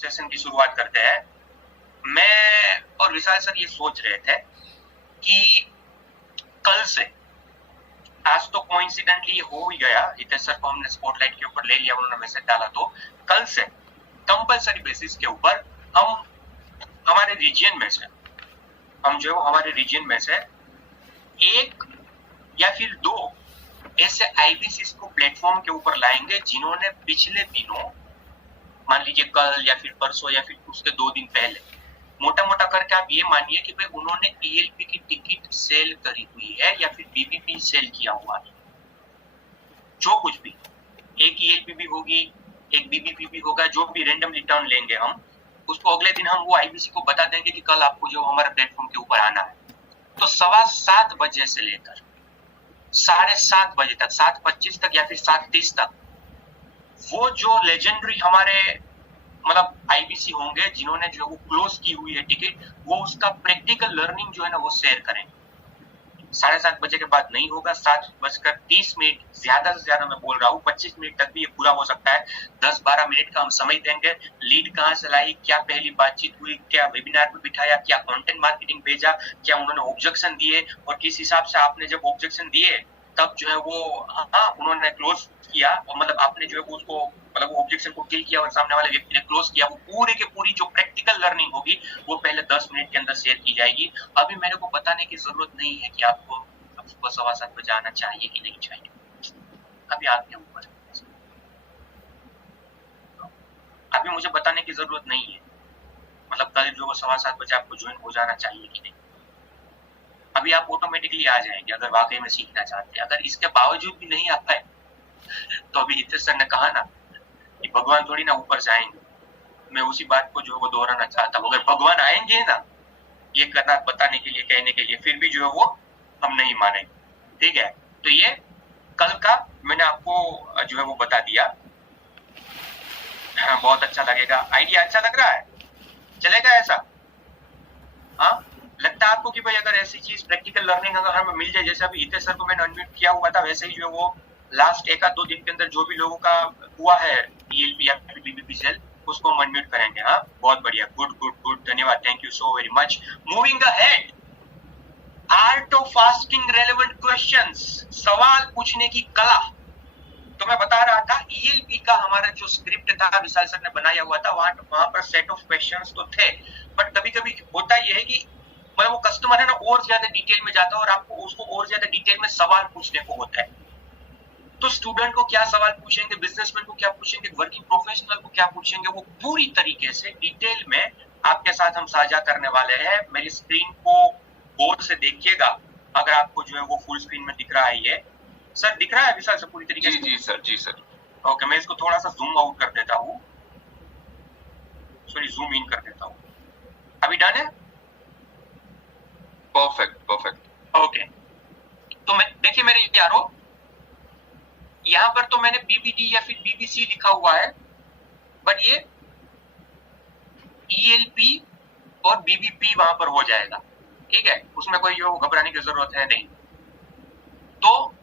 Session की शुरुआत करते हैं। मैं और विशाल सर ये सोच रहे थे कि कल से, आज तो कोइंसिडेंटली हो ही गया, हितेश सर को हमने स्पॉटलाइट के ऊपर ले लिया, उन्होंने मैसेज डाला, तो कल से कंपलसरी बेसिस के ऊपर हम हमारे रीजन में से हमारे रीजन में से एक या फिर दो ऐसे आईबीसीस को प्लेटफॉर्म के ऊपर लाएंगे जिन्होंने पिछले दिनों, मान लीजिए कल या फिर परसों या फिर उसके 2 दिन पहले, मोटा मोटा करके आप ये मानिए कि भाई उन्होंने ईएलपी की टिकट सेल करी हुई है या फिर बीबीपी सेल किया हुआ है। जो कुछ भी, एक ईएलपी भी होगी, एक बीबीपी भी होगा, जो भी रैंडम रिटर्न लेंगे हम, उसको अगले दिन हम वो आईबीसी को बता देंगे कि कल आपको जो हमारे प्लेटफॉर्म के ऊपर आना है। तो 7:15 बजे से लेकर 7:30 बजे तक, 7:25 तक या फिर 7:30 तक, वो जो लेजेंडरी हमारे मतलब आईबीसी होंगे जिन्होंने जो वो क्लोज की हुई है टिकट, वो उसका प्रैक्टिकल लर्निंग जो है ना वो शेयर करेंगे। 7:30 बजे के बाद नहीं होगा। 7:30 ज्यादा से ज्यादा मैं बोल रहा हूँ 25 मिनट तक भी ये पूरा हो सकता है। 10-12 मिनट का हम समय देंगे। लीड कहाँ से लाई, क्या पहली बातचीत हुई, क्या वेबिनार में बिठाया, क्या कंटेंट मार्केटिंग भेजा, क्या उन्होंने ऑब्जेक्शन दिए, और किस हिसाब से आपने जब ऑब्जेक्शन दिए तब जो है वो उन्होंने क्लोज किया, और मतलब आपने जो है वो उसको मतलब ऑब्जेक्शन को किल किया और सामने वाले व्यक्ति ने क्लोज किया। वो पूरी की पूरी जो प्रैक्टिकल लर्निंग होगी वो पहले 10 मिनट के अंदर शेयर की जाएगी। अभी मेरे को बताने की जरूरत नहीं है कि आपको सुबह 7:15 बजे आना चाहिए कि नहीं चाहिए, अभी आपके ऊपर। अभी मुझे बताने की जरूरत नहीं है मतलब कल जो 7:15 बजे आपको ज्वाइन हो जाना चाहिए कि नहीं। अभी आप ऑटोमेटिकली आ जाएंगे अगर वाकई में सीखना चाहते हैं। अगर इसके बावजूद भी नहीं आ पाए तो अभी हितेश सर ने कहा ना कि भगवान थोड़ी ना ऊपर से आएंगे, मैं उसी बात को जो है वो दोहराना चाहता हूँ। अगर भगवान आएंगे ना ये करना बताने के लिए, कहने के लिए, फिर भी जो है वो हम नहीं मानेंगे, ठीक है। तो ये कल का मैंने आपको जो है वो बता दिया। हाँ, बहुत अच्छा लगेगा, आइडिया अच्छा लग रहा है, चलेगा ऐसा? हाँ, लगता है आपको कि भाई अगर ऐसी चीज प्रैक्टिकल लर्निंग अगर हमें मिल जाए, जैसे अभी हितेश सर को मैंने अनम्यूट किया हुआ था, वैसे ही जो है वो लास्ट 1-2 दिन के अंदर जो भी लोगों का हुआ है ईएलपी या फिर बीबीपी सेल, उसको हम अनम्यूट करेंगे। हाँ, बहुत बढ़िया, गुड गुड गुड, धन्यवाद, thank you so very much. Moving ahead, art of asking relevant questions, सवाल पूछने की कला। तो मैं बता रहा था ईएलपी का हमारा जो स्क्रिप्ट था विशाल सर ने बनाया हुआ था, वहां पर सेट ऑफ क्वेश्चंस तो थे, बट कभी कभी होता यह है कि मतलब वो कस्टमर है ना और ज्यादा डिटेल में जाता है और आपको उसको और ज्यादा डिटेल में सवाल पूछने को होता है। तो स्टूडेंट को क्या सवाल पूछेंगे, बिजनेसमैन को क्या पूछेंगे, वर्किंग प्रोफेशनल को क्या पूछेंगे, वो पूरी तरीके से डिटेल में आपके साथ हम साझा करने वाले हैं। मेरी स्क्रीन को गौर से देखिएगा, अगर आपको जो है वो फुल स्क्रीन में दिख रहा है। ये सर दिख रहा है विशाल से पूरी तरीके से? जी सर, जी सर। ओके, मैं इसको थोड़ा सा जूम आउट कर देता हूँ, सॉरी जूम इन कर देता हूँ। अभी डन है? Perfect perfect. ओके, तो मैं देखिए मेरे यारों, यहाँ पर तो मैंने बीबीडी या फिर बीबीसी लिखा हुआ है, बट ये ईएलपी और बीबीपी वहां पर हो जाएगा, ठीक है, उसमें कोई घबराने की जरूरत है नहीं। तो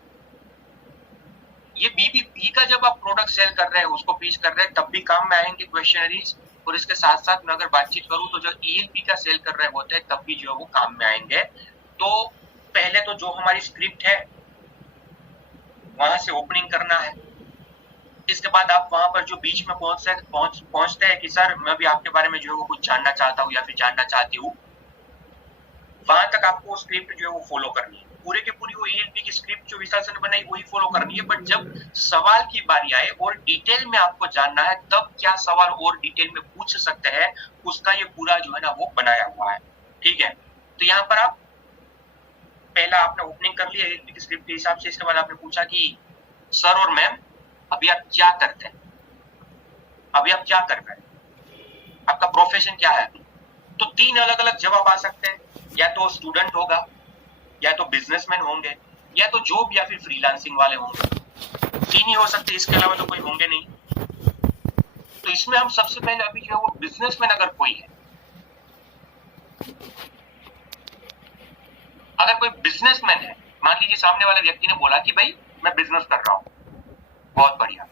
ये बीबीपी का जब आप प्रोडक्ट सेल कर रहे हैं, उसको पिच कर रहे हैं, तब भी काम में आएंगे क्वेश्चनरीज, और इसके साथ साथ मैं अगर बातचीत करूं तो जो ईएलपी का सेल कर रहे होते हैं तब भी जो है वो काम में आएंगे। तो पहले तो जो हमारी स्क्रिप्ट है वहां से ओपनिंग करना है। इसके बाद आप वहां पर जो बीच में पहुंचते हैं कि सर मैं भी आपके बारे में जो है वो कुछ जानना चाहता हूँ या फिर जानना चाहती हूँ, वहां तक आपको स्क्रिप्ट जो है वो फॉलो करनी है। पूरे की पूरी वो ईएलपी की स्क्रिप्ट जो विशाल सर ने बनाई वही फॉलो करनी है, बट जब सवाल की बारी आए और डिटेल में आपको जानना है तब क्या सवाल और डिटेल में पूछ सकते हैं, उसका ये पूरा जो है ना वो बनाया हुआ है, ठीक है। तो यहाँ पर आप पहला आपने ओपनिंग कर लिया ईएलपी की स्क्रिप्ट के हिसाब से। इसके बाद आपने पूछा कि सर और मैम अभी आप क्या करते हैं, अभी आप क्या कर रहे हैं, आपका प्रोफेशन क्या है? तो 3 अलग अलग जवाब आ सकते हैं, या तो स्टूडेंट होगा, या तो बिजनेसमैन होंगे, या तो जॉब या फिर फ्रीलांसिंग वाले होंगे। 3 ही हो सकते, इसके अलावा तो कोई होंगे नहीं। तो इसमें हम सबसे पहले अभी जो है वो बिजनेसमैन अगर कोई है, अगर कोई बिजनेसमैन है, मान लीजिए सामने वाले व्यक्ति ने बोला कि भाई मैं बिजनेस कर रहा हूं, बहुत बढ़िया,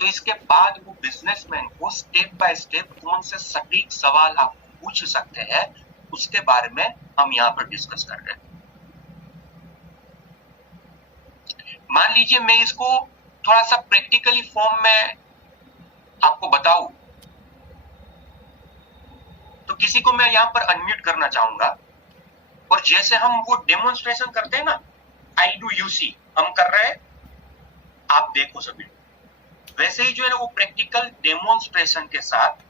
तो इसके बाद वो बिजनेसमैन को स्टेप बाय स्टेप कौन से सटीक सवाल आप पूछ सकते हैं उसके बारे में हम यहाँ पर डिस्कस कर रहे हैं। मान लीजिए मैं इसको थोड़ा सा प्रैक्टिकली फॉर्म में आपको बताऊं, तो किसी को मैं यहाँ पर अनम्यूट करना चाहूंगा और जैसे हम वो डेमोन्स्ट्रेशन करते हैं ना, आई डू यू सी हम कर रहे हैं, आप देखो सभी, वैसे ही जो है ना वो प्रैक्टिकल डेमोन्स्ट्रेशन के साथ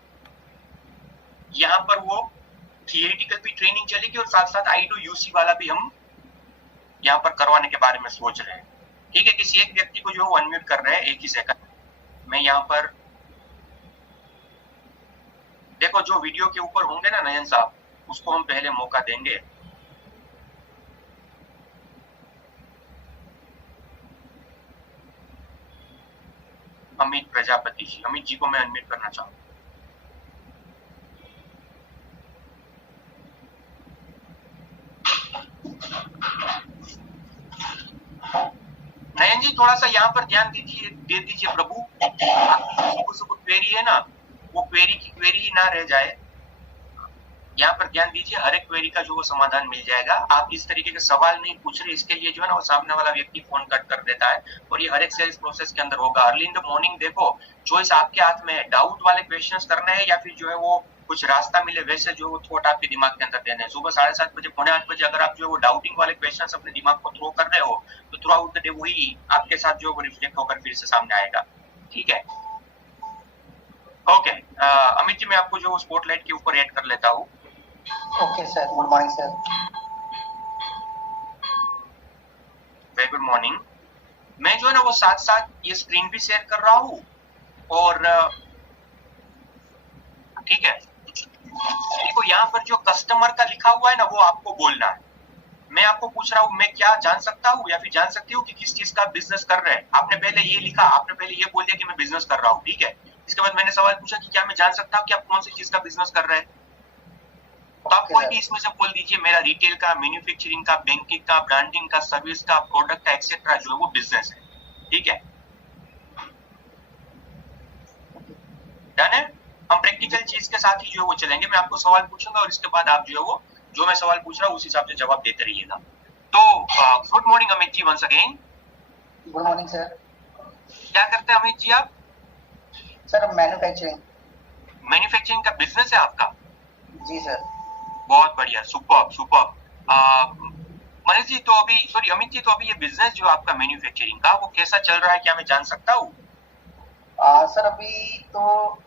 यहाँ पर वो थियोरेटिकल भी ट्रेनिंग चलेगी और साथ साथ आई डू यू सी वाला भी हम यहाँ पर करवाने के बारे में सोच रहे हैं। ठीक है, किसी एक व्यक्ति को जो वो अनम्यूट कर रहे हैं, एक ही सेकंड मैं यहाँ पर देखो, जो वीडियो के ऊपर होंगे ना नयन साहब, उसको हम पहले मौका देंगे। अमित प्रजापति जी, अमित जी को मैं अनम्यूट करना चाहूंगा। नयन जी थोड़ा सा यहाँ पर ध्यान दे दीजिए प्रभु, आपकी को क्वेरी है ना, वो क्वेरी की क्वेरी ही ना रह जाए। यहाँ पर ध्यान दीजिए, हर एक क्वेरी का जो वो समाधान मिल जाएगा। आप इस तरीके के सवाल नहीं पूछ रहे, इसके लिए जो है ना वो सामने वाला व्यक्ति फोन कट कर देता है और ये हर एक सेल्स प्रोसेस के अंदर होगा। अर्ली इन द मॉर्निंग देखो, चॉइस आपके हाथ में है, डाउट वाले क्वेश्चंस करने हैं या फिर जो है वो कुछ रास्ता मिले वैसे जो थॉट आपके दिमाग के अंदर देने हैं। सुबह 7:30 बजे, 7:45 बजे अगर आप जो है वो डाउटिंग वाले क्वेश्चंस अपने दिमाग को थ्रो कर रहे हो तो थ्रू आउट द डे वही आपके साथ जो है वो रिफ्लेक्ट होकर फिर से सामने आएगा। ठीक है, ओके। अमित जी मैं आपको जो स्पॉटलाइट के ऊपर ऐड कर लेता हूँ। Okay sir, good morning sir. Very good morning. मैं जो है ना वो साथ साथ ये स्क्रीन भी शेयर कर रहा हूँ और ठीक है, देखो यहाँ पर जो कस्टमर का लिखा हुआ है ना वो आपको बोलना है। मैं आपको पूछ रहा हूँ मैं क्या जान सकता हूँ या फिर जान सकती हूँ कि किस चीज का बिजनेस कर रहे हैं। आपने पहले ये लिखा, आपने पहले ये बोल दिया कि मैं बिजनेस कर रहा हूँ। ठीक है, इसके बाद मैंने सवाल पूछा कि क्या मैं जान सकता हूँ कि आप कौन सी चीज का बिजनेस कर रहे हैं। तो आप कोई भी इसमें से बोल दीजिए, मेरा रिटेल का, मैन्युफैक्चरिंग का, बैंकिंग का, ब्रांडिंग का, सर्विस का, प्रोडक्ट का, एक्सेट्रा जो है वो बिजनेस है। ठीक है, डन है। हम प्रैक्टिकल चीज के साथ ही जो है वो चलेंगे। मैं आपको सवाल पूछूंगा और इसके बाद आप जो है वो जो मैं सवाल पूछ रहा हूँ उस हिसाब से जवाब देते रहिएगा। तो good morning Amit ji, once again. Good morning sir. क्या करते हैं अमित जी आप? Sir manufacturing. मैन्युफैक्चरिंग का बिजनेस है आपका? जी सर। बहुत बढ़िया, सुपर्ब सुपर्ब। मनीष जी तो अभी, सॉरी अमित जी, तो अभी ये बिजनेस जो आपका मैन्युफैक्चरिंग का वो कैसा चल रहा है, क्या मैं जान सकता हूँ? सर अभी तो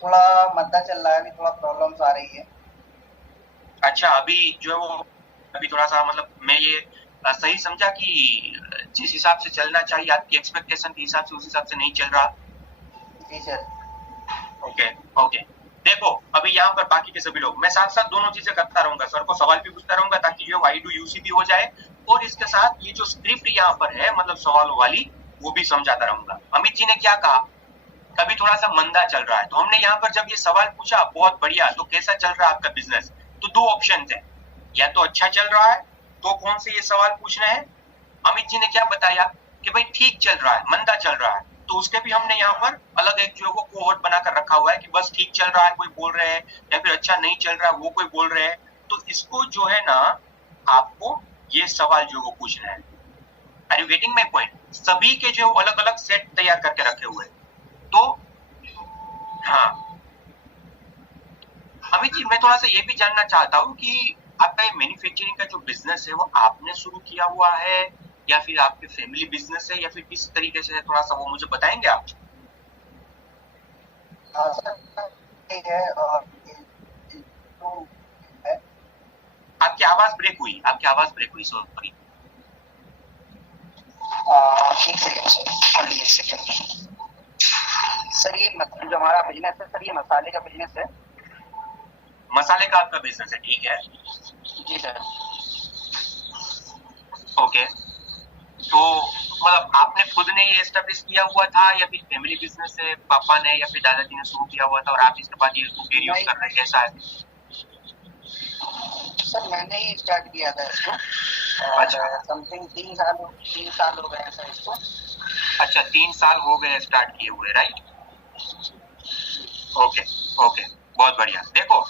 थोड़ा मंदा चल रहा है, अभी थोड़ा प्रॉब्लम्स आ रही है। अच्छा, अभी जो है वो अभी थोड़ा सा, मतलब मैं ये सही समझा कि जिस हिसाब से चलना चाहिए आपकी एक्सपेक्टेशन के हिसाब से उस हिसाब से नहीं चल रहा? जी सर। ओके ओके, देखो अभी यहाँ पर बाकी के सभी लोग, मैं साथ साथ दोनों चीजें करता रहूंगा, सर को सवाल भी पूछता रहूंगा ताकि जो आई डू यूसी भी हो जाए और इसके साथ ये जो स्क्रिप्ट यहाँ पर है मतलब सवालों वाली वो भी समझाता रहूंगा। अमित जी ने क्या कहा, कभी थोड़ा सा मंदा चल रहा है, तो हमने यहाँ पर जब ये सवाल पूछा बहुत बढ़िया, तो कैसा चल रहा है आपका बिजनेस, तो दो ऑप्शन थे, या तो अच्छा चल रहा है तो कौन से ये सवाल पूछना है। अमित जी ने क्या बताया कि भाई ठीक चल रहा है, मंदा चल रहा है, तो उसके भी हमने यहाँ पर अलग एक जो है वो कोहोर्ट बनाकर रखा हुआ है कि बस ठीक चल रहा है कोई बोल रहे हैं या फिर अच्छा नहीं चल रहा है वो कोई बोल रहे हैं। तो इसको जो है ना आपको ये सवाल जो वो पूछना है। Are you getting my point? सभी के जो अलग अलग सेट तैयार करके रखे हुए हैं। तो हाँ अमित जी, मैं थोड़ा सा ये भी जानना चाहता हूँ कि आपका ये मैन्युफैक्चरिंग का जो बिजनेस है वो आपने शुरू किया हुआ है या फिर आपके फैमिली बिजनेस है या फिर किस तरीके से है, थोड़ा सा वो मुझे बताएंगे आप? आपकी आवाज ब्रेक हुई, आपकी आवाज ब्रेक हुई, सॉरी। सर ये जो हमारा बिजनेस है सर, ये मसाले का बिजनेस है। मसाले का आपका बिजनेस है, ठीक है जी सर। ओके, तो मतलब आपने खुद ने ये एस्टेब्लिश किया हुआ था या फिर फैमिली बिजनेस है, पापा ने या फिर दादाजी ने शुरू किया हुआ था और आप इसके बाद ये इसको कैरी ऑन कर रहे हैं, कैसा है? सर मैंने ही स्टार्ट किया था इसको। अच्छा, समथिंग 3 साल हो गए सर इसको। अच्छा, 3 साल हो गए स्टार्ट किए हुए, राइट? ओके ओके, बहुत बढ़िया। देखो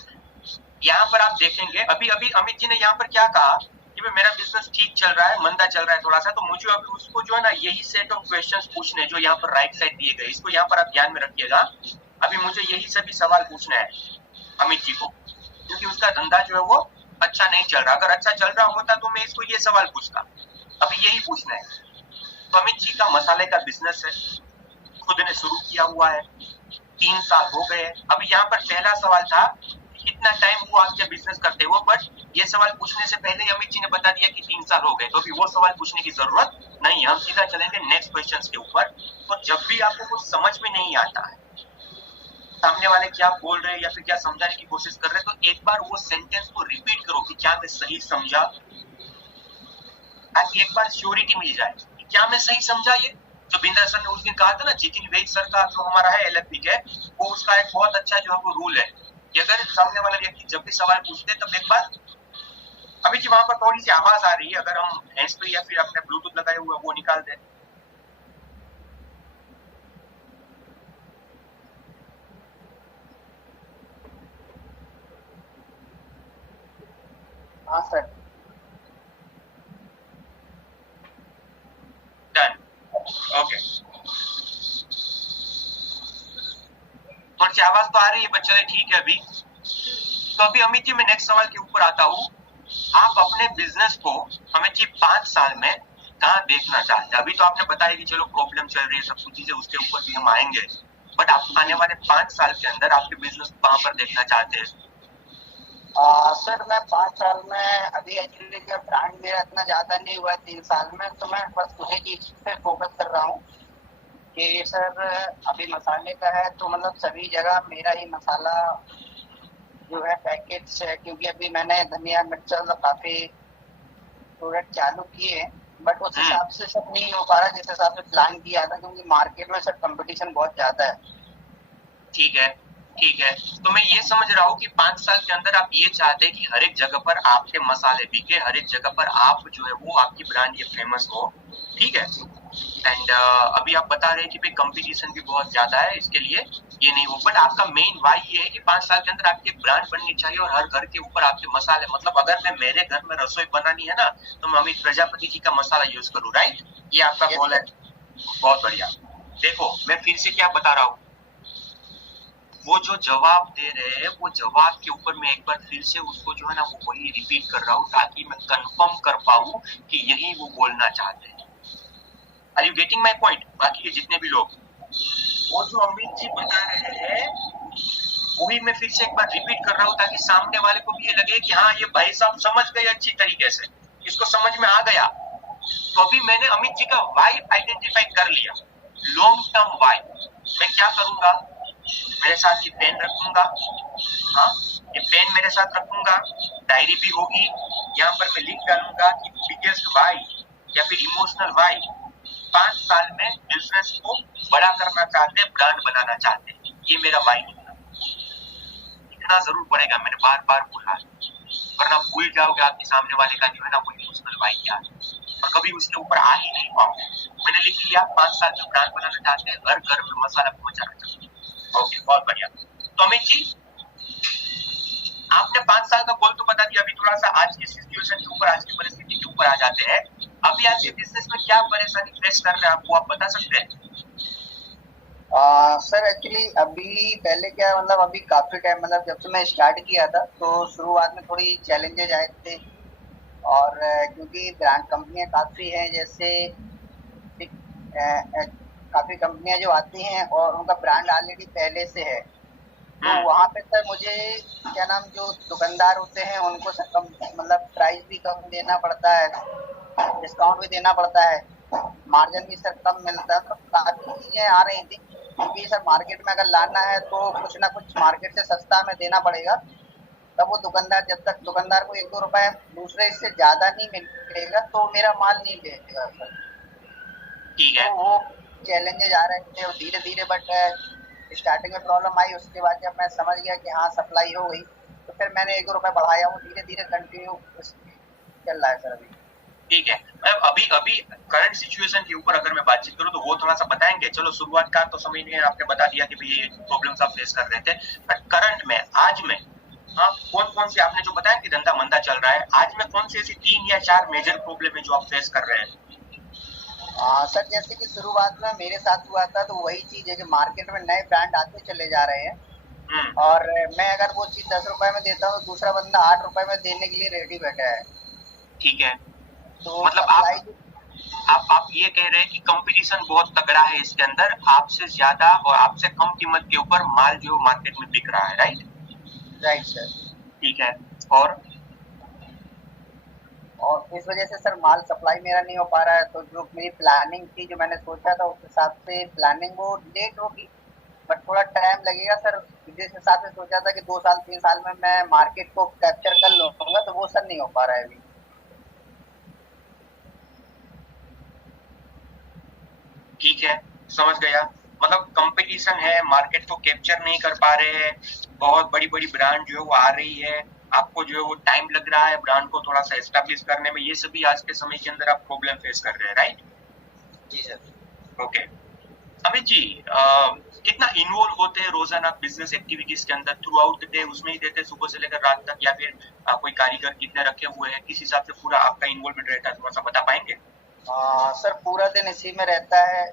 यहाँ पर आप देखेंगे, अभी अभी अमित जी ने यहाँ पर क्या कहा कि भाई मेरा बिजनेस ठीक चल रहा है, मंदा चल रहा है थोड़ा सा, तो मुझे अभी उसको जो है ना यही सेट ऑफ क्वेश्चंस पूछने जो यहाँ पर राइट साइड दिए गए, इसको यहाँ पर आप ध्यान में रखिएगा। अभी मुझे यही सभी सवाल पूछना है अमित जी को, क्योंकि उसका धंधा जो है वो अच्छा नहीं चल रहा। अगर अच्छा चल रहा होता तो मैं इसको ये सवाल पूछता, अभी यही पूछना है। तो अमित जी का मसाले का बिजनेस है, खुद ने शुरू किया हुआ है, 3 साल हो गए। अभी यहाँ पर पहला सवाल था कितना टाइम हुआ आपके बिजनेस करते हुए, बट ये सवाल पूछने से पहले अमित जी ने बता दिया कि 3 साल हो गए, तो अभी वो सवाल पूछने की जरूरत नहीं है। हम सीधा चलेंगे नेक्स्ट क्वेश्चन के ऊपर। तो जब भी आपको कुछ समझ में नहीं आता है, सामने वाले क्या बोल रहे हैं या फिर क्या समझाने की कोशिश कर रहे हैं, तो एक बार वो सेंटेंस को रिपीट करो कि क्या मैं सही समझा, ताकि एक बार श्योरिटी मिल जाए कि क्या मैं सही समझा। ये जो बिंदर सर ने उस दिन कहा था ना, जितिन वेद सर का जो हमारा है LLP के, वो उसका एक बहुत अच्छा जो है वो रूल है कि अगर सामने वाला व्यक्ति जब भी सवाल पूछते तब एक बार, अभी जी वहां पर थोड़ी सी आवाज आ रही है, अगर हम हैंड्स फ्री या फिर अपने ब्लूटूथ लगाए हुए वो निकाल दें। हाँ सर। Done, okay. थोड़ी सी आवाज तो आ रही है बच्चों, ठीक है। अभी तो अभी अमित जी मैं नेक्स्ट सवाल के ऊपर आता हूँ। आप अपने बिजनेस को अमित जी 5 साल में कहाँ देखना चाहते हैं? अभी तो आपने बताया कि चलो प्रॉब्लम चल रही है, सब कुछ चीजें, उसके ऊपर भी हम आएंगे, बट आप आने वाले 5 साल के अंदर आपके बिजनेस को कहाँ पर देखना चाहते हैं? सर मैं 5 साल में, अभी एक्चुअली क्या ब्रांड मेरा इतना ज्यादा नहीं हुआ 3 साल में, तो मैं बस उसी चीज पे फोकस कर रहा हूँ कि सर अभी मसाले का है तो मतलब सभी जगह मेरा ही मसाला जो है पैकेज है, क्योंकि अभी मैंने धनिया मिर्चा तो काफी प्रोडक्ट चालू किए हैं, बट उस हिसाब से सब नहीं हो पा रहा जिस हिसाब से प्लान किया था, क्योंकि मार्केट में सर कंपटीशन बहुत ज्यादा है। ठीक है, ठीक है। तो मैं ये समझ रहा हूँ कि 5 साल के अंदर आप ये चाहते हैं कि हर एक जगह पर आपके मसाले बिके, हर एक जगह पर आप जो है वो आपकी ब्रांड ये फेमस हो, ठीक है। एंड अभी आप बता रहे हैं कि भाई कंपटीशन भी बहुत ज्यादा है, इसके लिए ये नहीं हो, बट आपका मेन वाई ये है कि 5 साल के अंदर आपकी ब्रांड बननी चाहिए और हर घर के ऊपर आपके मसाले, मतलब अगर मैं मेरे घर में रसोई बनानी है ना तो मैं अमित प्रजापति जी का मसाला यूज करूँ, राइट? ये आपका गोल है, बहुत बढ़िया। देखो मैं फिर से क्या बता रहा हूँ, वो जो जवाब दे रहे हैं वो जवाब के ऊपर मैं एक बार फिर से उसको जो है ना वो वही रिपीट कर रहा हूँ, ताकि मैं कंफर्म कर पाऊँ कि यही वो बोलना चाहते हैं। Are you getting my point? बाकी के जितने भी लोग, वो जो अमित जी बता रहे हैं वही मैं फिर से एक बार रिपीट कर रहा हूँ, ताकि सामने वाले को भी ये लगे कि हाँ ये भाई साहब समझ गए अच्छी तरीके से, इसको समझ में आ गया। तो अभी मैंने अमित जी का वाई आइडेंटिफाई कर लिया, लॉन्ग टर्म वाई। मैं क्या करूंगा, मेरे साथ ये पेन रखूंगा, हाँ ये पेन मेरे साथ रखूंगा, डायरी भी होगी, यहाँ पर मैं लिख डालूंगा कि बिगेस्ट वाई या फिर इमोशनल वाई, 5 साल में बिजनेस को बड़ा करना चाहते हैं, ब्रांड बनाना चाहते हैं, ये मेरा वाई निकला। लिखना जरूर पड़ेगा, मैंने बार बार बोला, वरना भूल जाओगे आपके सामने वाले का जो है ना वो इमोशनल वाई क्या है, और कभी उसके ऊपर आ ही नहीं पाओगे। मैंने लिख लिया 5 साल में ब्रांड बनाना चाहते हैं, हर घर में मसाला पहुंचाना चाहते हैं। ओके, बहुत बढ़िया। तो अमित जी आपने 5 साल का गोल तो बता दिया, अभी थोड़ा सा आज की सिचुएशन के ऊपर, आज की परिस्थिति के ऊपर आ जाते हैं। अभी आपके बिजनेस में क्या परेशानी फेस कर रहे हैं आपको, आप बता सकते हैं? सर एक्चुअली अभी पहले क्या मतलब अभी काफी टाइम, मतलब जब से मैं स्टार्ट किया था तो शुरुआत में थोड़ी चैलेंजेज आए थे, और क्योंकि ब्रांड कंपनियां काफी हैं, जैसे काफी कंपनियां जो आती हैं और उनका ब्रांड ऑलरेडी पहले से है, तो वहाँ पे सर मुझे क्या नाम जो दुकानदार होते हैं उनको सर कम, मतलब प्राइस भी कम देना पड़ता है, डिस्काउंट भी देना पड़ता है, मार्जिन भी सर कम मिलता है, तो काफी चीजें आ रही थी। क्योंकि सर मार्केट में अगर लाना है तो कुछ ना कुछ मार्केट से सस्ता में देना पड़ेगा, तब वो दुकानदार, जब तक दुकानदार को 1-2 रुपए दूसरे से ज्यादा नहीं मिलेगा तो मेरा माल नहीं बेचेगा सर। ठीक है, तो वो चैलेंजेस आ रहे थे और धीरे धीरे, बट स्टार्टिंग में प्रॉब्लम आई, उसके बाद जब मैं समझ गया कि हाँ सप्लाई हो गई, तो फिर मैंने 1-2 रुपए बढ़ाया, वो धीरे धीरे कंटिन्यू चल रहा है सर अभी। ठीक है। अभी अभी करंट सिचुएशन के ऊपर अगर मैं बातचीत करूं तो वो थोड़ा सा बताएंगे। चलो शुरुआत का तो समझ गए, आपने बता दिया कि भाई ये प्रॉब्लम्स आप फेस कर रहे थे, बट करंट में आज में हाँ कौन कौन सी, आपने जो बताया कि धंधा मंदा चल रहा है, आज में कौन सी ऐसी 3 या 4 मेजर प्रॉब्लम है जो आप फेस कर रहे हैं? सर जैसे कि शुरुआत में मेरे साथ हुआ था तो वही चीज है कि मार्केट में नए ब्रांड आते चले जा रहे हैं और मैं अगर वो चीज 10 रुपए में देता हूँ तो दूसरा बंदा 8 रुपए में देने के लिए रेडी बैठा है। ठीक है, तो मतलब आप ये कह रहे हैं कि कंपटीशन बहुत तगड़ा है इसके अंदर, आपसे ज्यादा और आपसे कम कीमत के ऊपर माल जो मार्केट में बिक रहा है, राइट? Right sir. ठीक है, और इस वजह से सर माल सप्लाई मेरा नहीं हो पा रहा है, तो जो मेरी प्लानिंग थी, जो मैंने सोचा था उस हिसाब से प्लानिंग वो लेट होगी, बट थोड़ा टाइम लगेगा सर। जिस हिसाब से सोचा था कि 2 साल 3 साल में मैं मार्केट को कैप्चर कर लूंगा, तो वो सर नहीं हो पा रहा है अभी। ठीक है, समझ गया। मतलब कंपटीशन है, मार्केट को कैप्चर नहीं कर पा रहे हैं, बहुत बड़ी बड़ी ब्रांड जो है वो आ रही है, आपको जो है वो टाइम लग रहा है ब्रांड को थोड़ा सा एस्टेब्लिश करने में, ये सभी आज के समय के अंदर आप प्रॉब्लम फेस कर रहे हैं, राइट? जी सर। ओके, अमित जी कितना इन्वॉल्व होते हैं रोजाना बिजनेस एक्टिविटीज के अंदर, थ्रू आउट द डे उसमें ही देते हैं सुबह से लेकर रात तक, या फिर कोई कारीगर कितने रखे हुए हैं, किस हिसाब से पूरा आपका इन्वॉल्वमेंट रहता है, थोड़ा सा बता पाएंगे? सर पूरा दिन इसी में रहता है,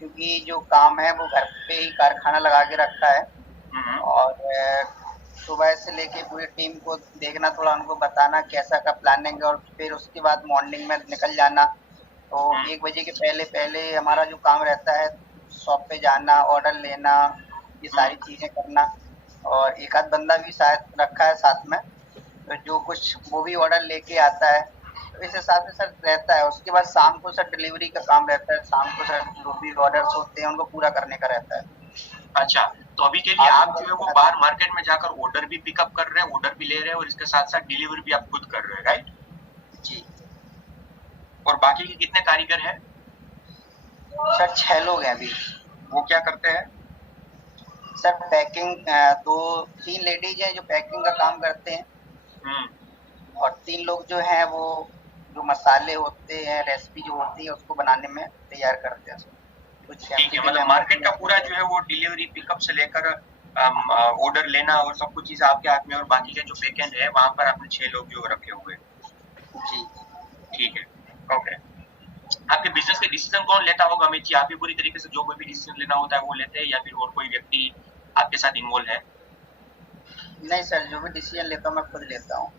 क्योंकि जो काम है वो घर पे ही कारखाना लगा के रखा है और सुबह से लेके पूरी टीम को देखना, थोड़ा उनको बताना कैसा का प्लानिंग है और फिर उसके बाद मॉर्निंग में निकल जाना। तो 1 बजे के पहले पहले हमारा जो काम रहता है शॉप पे जाना, ऑर्डर लेना, ये सारी चीज़ें करना, और एक आध बंदा भी शायद रखा है साथ में, तो जो कुछ वो भी ऑर्डर लेके आता है, तो इस हिसाब से सर रहता है। उसके बाद शाम को सर डिलीवरी का काम रहता है, शाम को सर जो भी ऑर्डर्स होते हैं उनको पूरा करने का रहता है। अच्छा, तो अभी के लिए आप जो है वो बाहर मार्केट में जाकर ऑर्डर भी पिकअप कर रहे हैं, ऑर्डर भी ले रहे हैं, और इसके साथ साथ डिलीवरी भी आप खुद कर रहे हैं, राइट? जी। और बाकी के कितने कारीगर हैं? सर 6 लोग हैं अभी। वो क्या करते हैं? सर पैकिंग, 2-3 लेडीज हैं जो पैकिंग का काम करते हैं और 3 लोग जो हैं वो जो मसाले होते हैं, रेसिपी जो होती है उसको बनाने में तैयार करते हैं। ठीक है, मतलब मार्केट का पूरा जो है वो डिलीवरी पिकअप से लेकर ऑर्डर लेना और सब कुछ चीज आपके हाथ में, और बाकी का जो बैकएंड है वहां पर आपने 6 लोग जो रखे हुए हैं। जी ठीक है, ओके। आपके बिजनेस के डिसीजन कौन लेता होगा अमित जी? आप ही पूरी तरीके से जो कोई भी डिसीजन लेना होता है वो लेते हैं, या फिर और कोई व्यक्ति आपके साथ इन्वॉल्व है? नहीं सर, जो भी डिसीजन लेता हूँ मैं खुद लेता हूँ।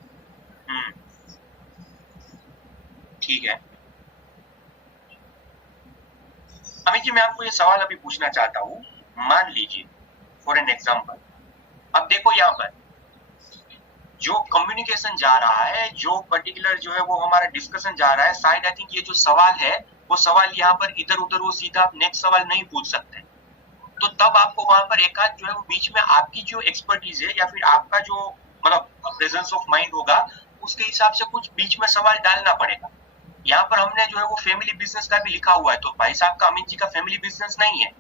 ठीक है अमित जी, मैं आपको ये सवाल अभी पूछना चाहता हूँ। मान लीजिए फॉर एन एग्जाम्पल, अब देखो यहाँ पर जो कम्युनिकेशन जा रहा है, जो पर्टिकुलर जो है वो हमारा डिस्कशन जा रहा है, शायद आई थिंक ये जो सवाल है वो सवाल यहाँ पर इधर उधर वो सीधा आप नेक्स्ट सवाल नहीं पूछ सकते, तो तब आपको वहां पर एक आध जो है वो बीच में आपकी जो एक्सपर्टीज है या फिर आपका जो मतलब प्रेजेंस ऑफ माइंड होगा उसके हिसाब से कुछ बीच में सवाल डालना पड़ेगा। यहाँ पर हमने जो है वो फैमिली बिजनेस का भी लिखा हुआ है, तो भाई साहब का, अमित जी का फैमिली बिजनेस नहीं है।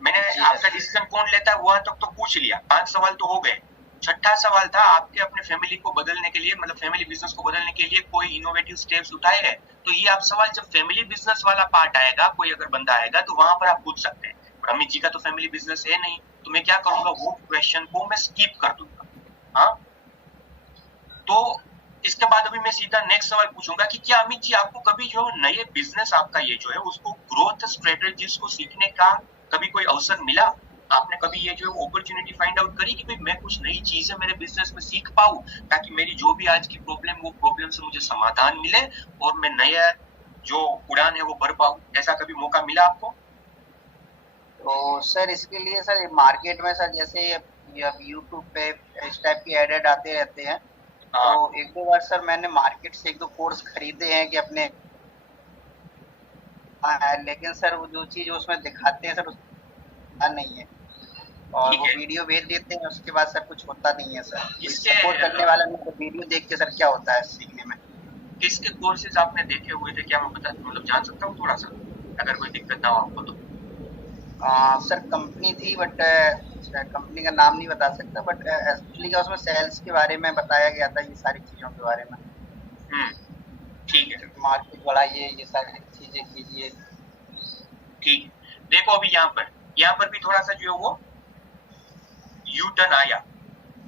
मैंने आपका डिसीजन कौन लेता है वहां तक तो पूछ लिया, 5 सवाल तो हो गए। छठा सवाल था आपके अपने फैमिली को बदलने के लिए, मतलब फैमिली बिजनेस को बदलने के लिए कोई इनोवेटिव स्टेप्स उठाए हैं? तो ये आप सवाल जब फैमिली बिजनेस वाला पार्ट आएगा, कोई अगर बंदा आएगा तो वहां पर आप पूछ सकते हैं। अमित जी का तो फैमिली बिजनेस है नहीं, तो मैं क्या करूंगा, वो क्वेश्चन को मैं स्किप कर दूंगा। हाँ, तो इसके बाद अभी मैं सीधा नेक्स्ट सवाल पूछूंगा कि क्या अमित जी आपको कभी जो नए बिजनेस आपका ये जो है उसको ग्रोथ स्ट्रेटेजीज को सीखने का कभी कोई अवसर मिला? आपने कभी ये जो है अपॉर्चुनिटी फाइंड आउट करी कि भाई मैं कुछ नई चीजें मेरे बिजनेस में सीख पाऊं, ताकि मेरी जो भी आज की प्रॉब्लम, वो प्रॉब्लम से मुझे समाधान मिले और मैं नया जो उड़ान है वो भर पाऊं? ऐसा कभी मौका मिला आपको? तो सर इसके लिए सर मार्केट में सर जैसे अब यूट्यूब पे इस टाइप की एड आते रहते हैं, तो 1-2 बार सर मैंने मार्केट से 1-2 कोर्स खरीदे हैं कि अपने, लेकिन सर वो जो चीज उसमें दिखाते हैं सर उसका नहीं है, और वो वीडियो भेज देते हैं, उसके बाद सर कुछ होता नहीं है सर। सपोर्ट करने वाला नहीं, तो वीडियो देख के सर क्या होता है सीखने में। किसके कोर्सेज आपने देखे हुए थे, क्या मैं बता मतलब जान सकता हूँ थोड़ा सा, अगर कोई दिक्कत ना हो आपको तो? सर कंपनी थी, बट कंपनी का नाम नहीं बता सकता, बट एक्चुअली क्या उसमें सेल्स के बारे में बताया गया था, ये सारी चीज़ों के बारे में। ठीक है, मार्केट बढ़ाइए, ये सारी चीजें कीजिए। ठीक है। देखो अभी यहाँ पर भी थोड़ा सा जो है वो यू टर्न आया।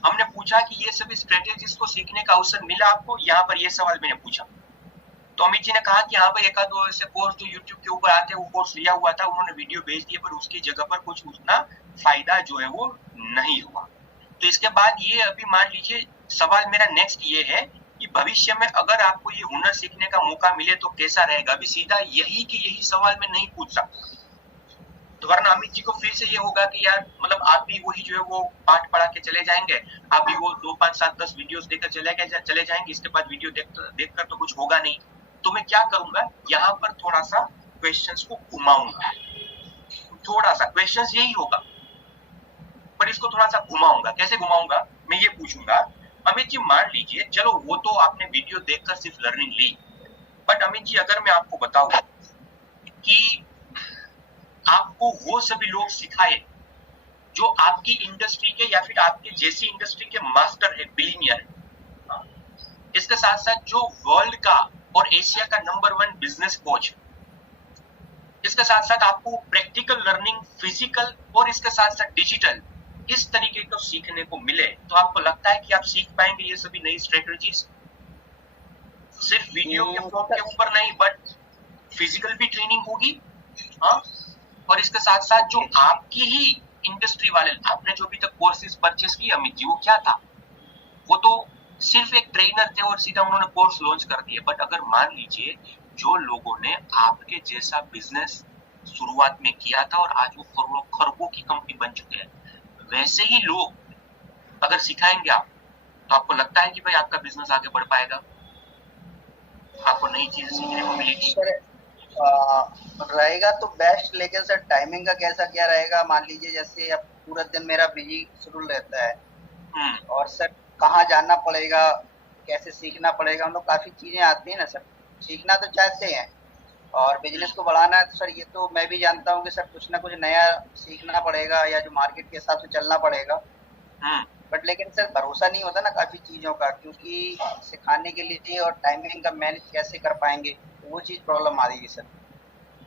हमने पूछा कि ये सभी स्ट्रेटेजीज को सीखने का अवसर मिला आपको, यहाँ पर ये सवाल मैंने पूछा। तो अमित जी ने कहा कि यहाँ पर एक आध दो ऐसे कोर्स जो यूट्यूब के ऊपर आते हैं, वो कोर्स लिया हुआ था, उन्होंने वीडियो भेज दिए, पर उसकी जगह पर कुछ उतना फायदा जो है वो नहीं हुआ। तो इसके बाद ये अभी मान लीजिए सवाल मेरा नेक्स्ट ये है कि भविष्य में अगर आपको ये हुनर सीखने का मौका मिले तो कैसा रहेगा। अभी सीधा यही कि यही सवाल मैं नहीं पूछ सकता, तो वरना अमित जी को फिर से ये होगा कि यार मतलब आप भी वही जो है वो पाठ पढ़ा के चले जाएंगे, आप भी वो 2 5 7 10 वीडियोस देखकर चले जाएंगे, इसके बाद वीडियो देखकर तो कुछ होगा नहीं। तो मैं क्या करूंगा, यहाँ पर थोड़ा सा क्वेश्चंस को घुमाऊंगा, थोड़ा सा क्वेश्चंस यही होगा पर इसको थोड़ा सा घुमाऊंगा। कैसे घुमाऊंगा, मैं ये पूछूंगा अमित जी मान लीजिए, चलो वो तो आपने वीडियो देखकर सिर्फ learning Lee, but Amit ji अगर मैं आपको बताऊं कि आपको वो सभी लोग सिखाए जो आपकी इंडस्ट्री के या फिर आपके जैसी इंडस्ट्री के मास्टर है, बिलियनियर है, इसके साथ साथ जो वर्ल्ड का और एशिया का नंबर 1 बिजनेस कोच, इसके साथ साथ आपको प्रैक्टिकल लर्निंग, फिजिकल और इसके साथ साथ डिजिटल, इस तरीके को सीखने को मिले, तो आपको लगता है कि आप सीख पाएंगे ये सभी नई स्ट्रेटेजीज? सिर्फ वीडियो के फॉर्म के ऊपर नहीं, बट फिजिकल भी ट्रेनिंग होगी, हाँ, और इसके साथ साथ जो आपकी ही इंडस्ट्री वाले, आपने जो अभी तक कोर्सेज परचेस किए अमित जी, वो क्या था, वो तो सिर्फ एक ट्रेनर थे और सीधा उन्होंने कोर्स लॉन्च कर दिए। बट अगर मान लीजिए जो लोगों ने आपके जैसा बिजनेस शुरुआत में किया था और आज वो करोड़ों खरबों की कंपनी बन चुके हैं, वैसे ही लोग अगर सिखाएंगे आप, तो आपको लगता है कि भाई आपका बिजनेस आगे बढ़ पाएगा, आपको नई चीजें सीखने को मिलेगी? रहेगा तो बेस्ट, लेकिन सर टाइमिंग का कैसा क्या रहेगा? मान लीजिए जैसे अब पूरा दिन मेरा बिजी शेड्यूल रहता है, और सर कहाँ जाना पड़ेगा, कैसे सीखना पड़ेगा, हम लोग काफी चीजें आती हैं ना सर, सीखना तो चाहते हैं और बिजनेस को बढ़ाना है, तो सर ये तो मैं भी जानता हूँ कि सर कुछ ना कुछ नया सीखना पड़ेगा या जो मार्केट के हिसाब से चलना पड़ेगा। बट लेकिन सर भरोसा नहीं होता ना काफी चीजों का, क्योंकि सिखाने के लिए और टाइमिंग का मैनेज कैसे कर पाएंगे, तो वो चीज प्रॉब्लम आ रही है सर।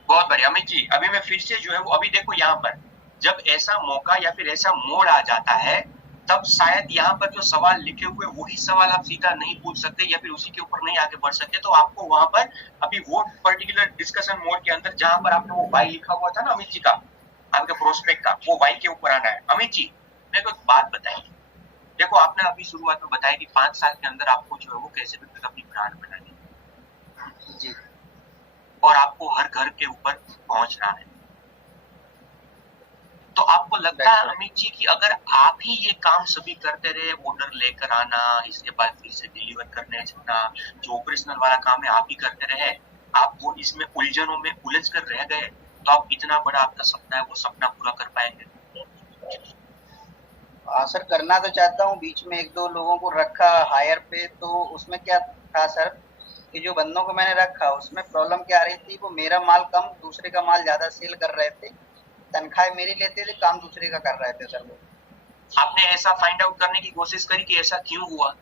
बहुत बढ़िया अमित जी, अभी मैं फिर से जो है वो, अभी देखो यहाँ पर जब ऐसा मौका या फिर ऐसा मोड़ आ जाता है, तब शायद यहाँ पर जो सवाल लिखे हुए वही सवाल आप सीधा नहीं पूछ सकते या फिर उसी के ऊपर नहीं आगे बढ़ सकते। तो आपको वहां पर अभी वो पर्टिकुलर डिस्कशन मोड के अंदर जहां पर आपने वो वाई लिखा हुआ था ना अमित जी का, आपके प्रोस्पेक्ट का, वो वाई के ऊपर आना है। अमित जी मेरे को एक बात बताइए, देखो आपने अभी शुरुआत में बताया कि 5 साल के अंदर आपको जो है वो कैसे भी अपनी ब्रांड बनानी जी, और आपको हर घर के ऊपर पहुंचना है। तो आपको लगता है अमित जी कि अगर आप ही ये काम सभी करते रहे, ऑर्डर लेकर आना, इसके बाद फिर से डिलीवर करने जाना, जो ऑपरेशनल वाला काम है आप ही करते रहे, आप वो इसमें उलझनों में उलझ कर रह गए, तो आप इतना बड़ा आपका सपना है वो सपना पूरा कर पाएंगे? सर करना तो चाहता हूँ, बीच में एक दो लोगों को रखा हायर पे, तो उसमें क्या था सर कि जो बंदों को मैंने रखा उसमें प्रॉब्लम क्या आ रही थी, वो मेरा माल कम दूसरे का माल ज्यादा सेल कर रहे थे, तनख्वाह मेरी लेते थे, काम दूसरे का कर रहे थे सर वो। आपने ऐसा फाइंड आउट करने की कोशिश करी कि ऐसा क्यों हुआ?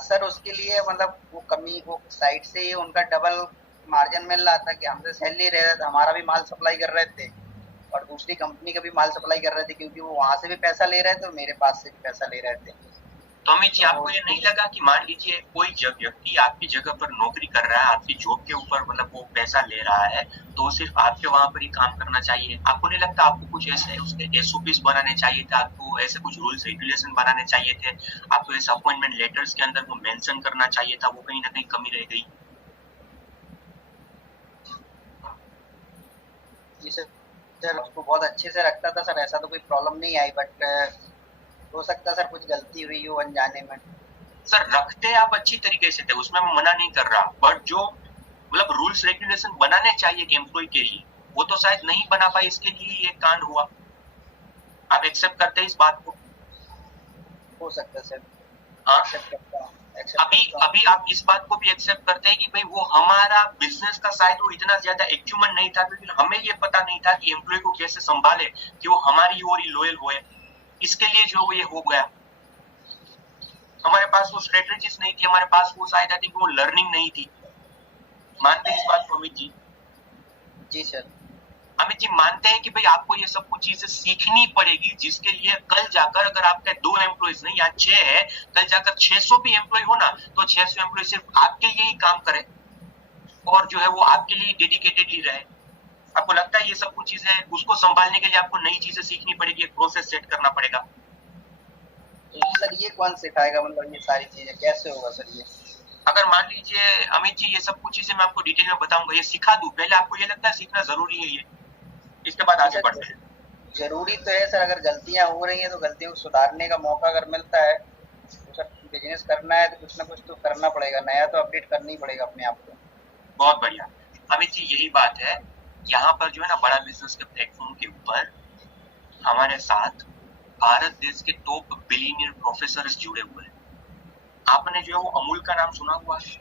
सर उसके लिए मतलब वो कमी, वो साइड से ही उनका डबल मार्जिन मिल रहा था कि हमसे सेल ले रहे थे, हमारा भी माल सप्लाई कर रहे थे और दूसरी कंपनी का भी माल सप्लाई कर रहे थे, क्योंकि वो वहां से भी पैसा ले रहे थे और मेरे पास से भी पैसा ले रहे थे। तो अमित जी आपको ये नहीं लगा कि मान लीजिए कोई व्यक्ति आपकी जगह पर नौकरी कर रहा है, आपकी जॉब के ऊपर मतलब वो पैसा ले रहा है, तो सिर्फ आपके वहां पर ही काम करना चाहिए? आपको नहीं लगता आपको कुछ ऐसे उसके एसओपीस बनाने चाहिए थे, आपको ऐसे कुछ रूल्स रेगुलेशन बनाने चाहिए थे, आपको ऐसे अपॉइंटमेंट लेटर्स के अंदर वो मेंशन करना चाहिए था, वो कहीं ना कहीं कमी रह गई? जी सर उसको बहुत अच्छे से रखता था सर, ऐसा तो कोई प्रॉब्लम नहीं आई, बट हो सकता सर कुछ गलती हुई हो अनजाने में। सर रखते आप अच्छी तरीके से थे, उसमें मैं मना नहीं कर रहा, बट जो मतलब रूल्स रेगुलेशन बनाने चाहिए कि एम्प्लॉय के लिए, वो तो शायद नहीं बना पाए, इसके लिए ये कांड हुआ। आप एक्सेप्ट करते हैं इस बात को? हो सकता है सर। हाँ, एक्सेप्ट करता हूँ। अभी आप इस बात को भी एक्सेप्ट करते हैं कि भाई वो हमारा बिजनेस का शायद वो इतना ज्यादा एक्यूमेंट नहीं था, क्योंकि हमें ये पता नहीं था कि एम्प्लॉय को कैसे संभाले कि वो हमारी ओर ही लॉयल होए, इसके लिए जो ये हो गया। हमारे पास वो स्ट्रेटेजीज नहीं थी, हमारे पास वो शायद आई थिंक वो लर्निंग नहीं थी। मानते हैं इस बात को अमित जी? जी सर। अमित जी मानते हैं कि भाई आपको ये सब कुछ चीजें सीखनी पड़ेगी, जिसके लिए कल जाकर अगर आपके 2 एम्प्लॉइज नहीं या 6 है, कल जाकर 600 भी एम्प्लॉय हो ना, तो 600 एम्प्लॉय सिर्फ आपके लिए ही काम करे और जो है वो आपके लिए डेडिकेटेडली रहे। आपको लगता है ये सब कुछ चीजें उसको संभालने के लिए आपको नई चीजें सीखनी पड़ेगी, एक प्रोसेस सेट करना पड़ेगा? तो सर ये कौन सिखाएगा, मतलब ये सारी चीजें कैसे होगा सर ये? अगर मान लीजिए अमित जी ये सब कुछ चीजें मैं आपको डिटेल में बताऊंगा, ये सिखा दूं, पहले आपको ये लगता है सीखना जरूरी है ये, इसके बाद आगे बढ़ते हैं? जरूरी तो है सर, अगर गलतियां हो रही हैं तो गलतियों को सुधारने का मौका अगर मिलता है तो सर बिजनेस करना है तो कुछ ना कुछ तो करना पड़ेगा, नया तो अपडेट करना ही पड़ेगा अपने आप को। बहुत बढ़िया अमित जी, यही बात है। यहाँ पर जो है ना बड़ा बिजनेस के प्लेटफॉर्म के ऊपर हमारे साथ भारत देश के टॉप बिलियनियर प्रोफेसर जुड़े हुए हैं। आपने जो है वो अमूल का नाम सुना हुआ है?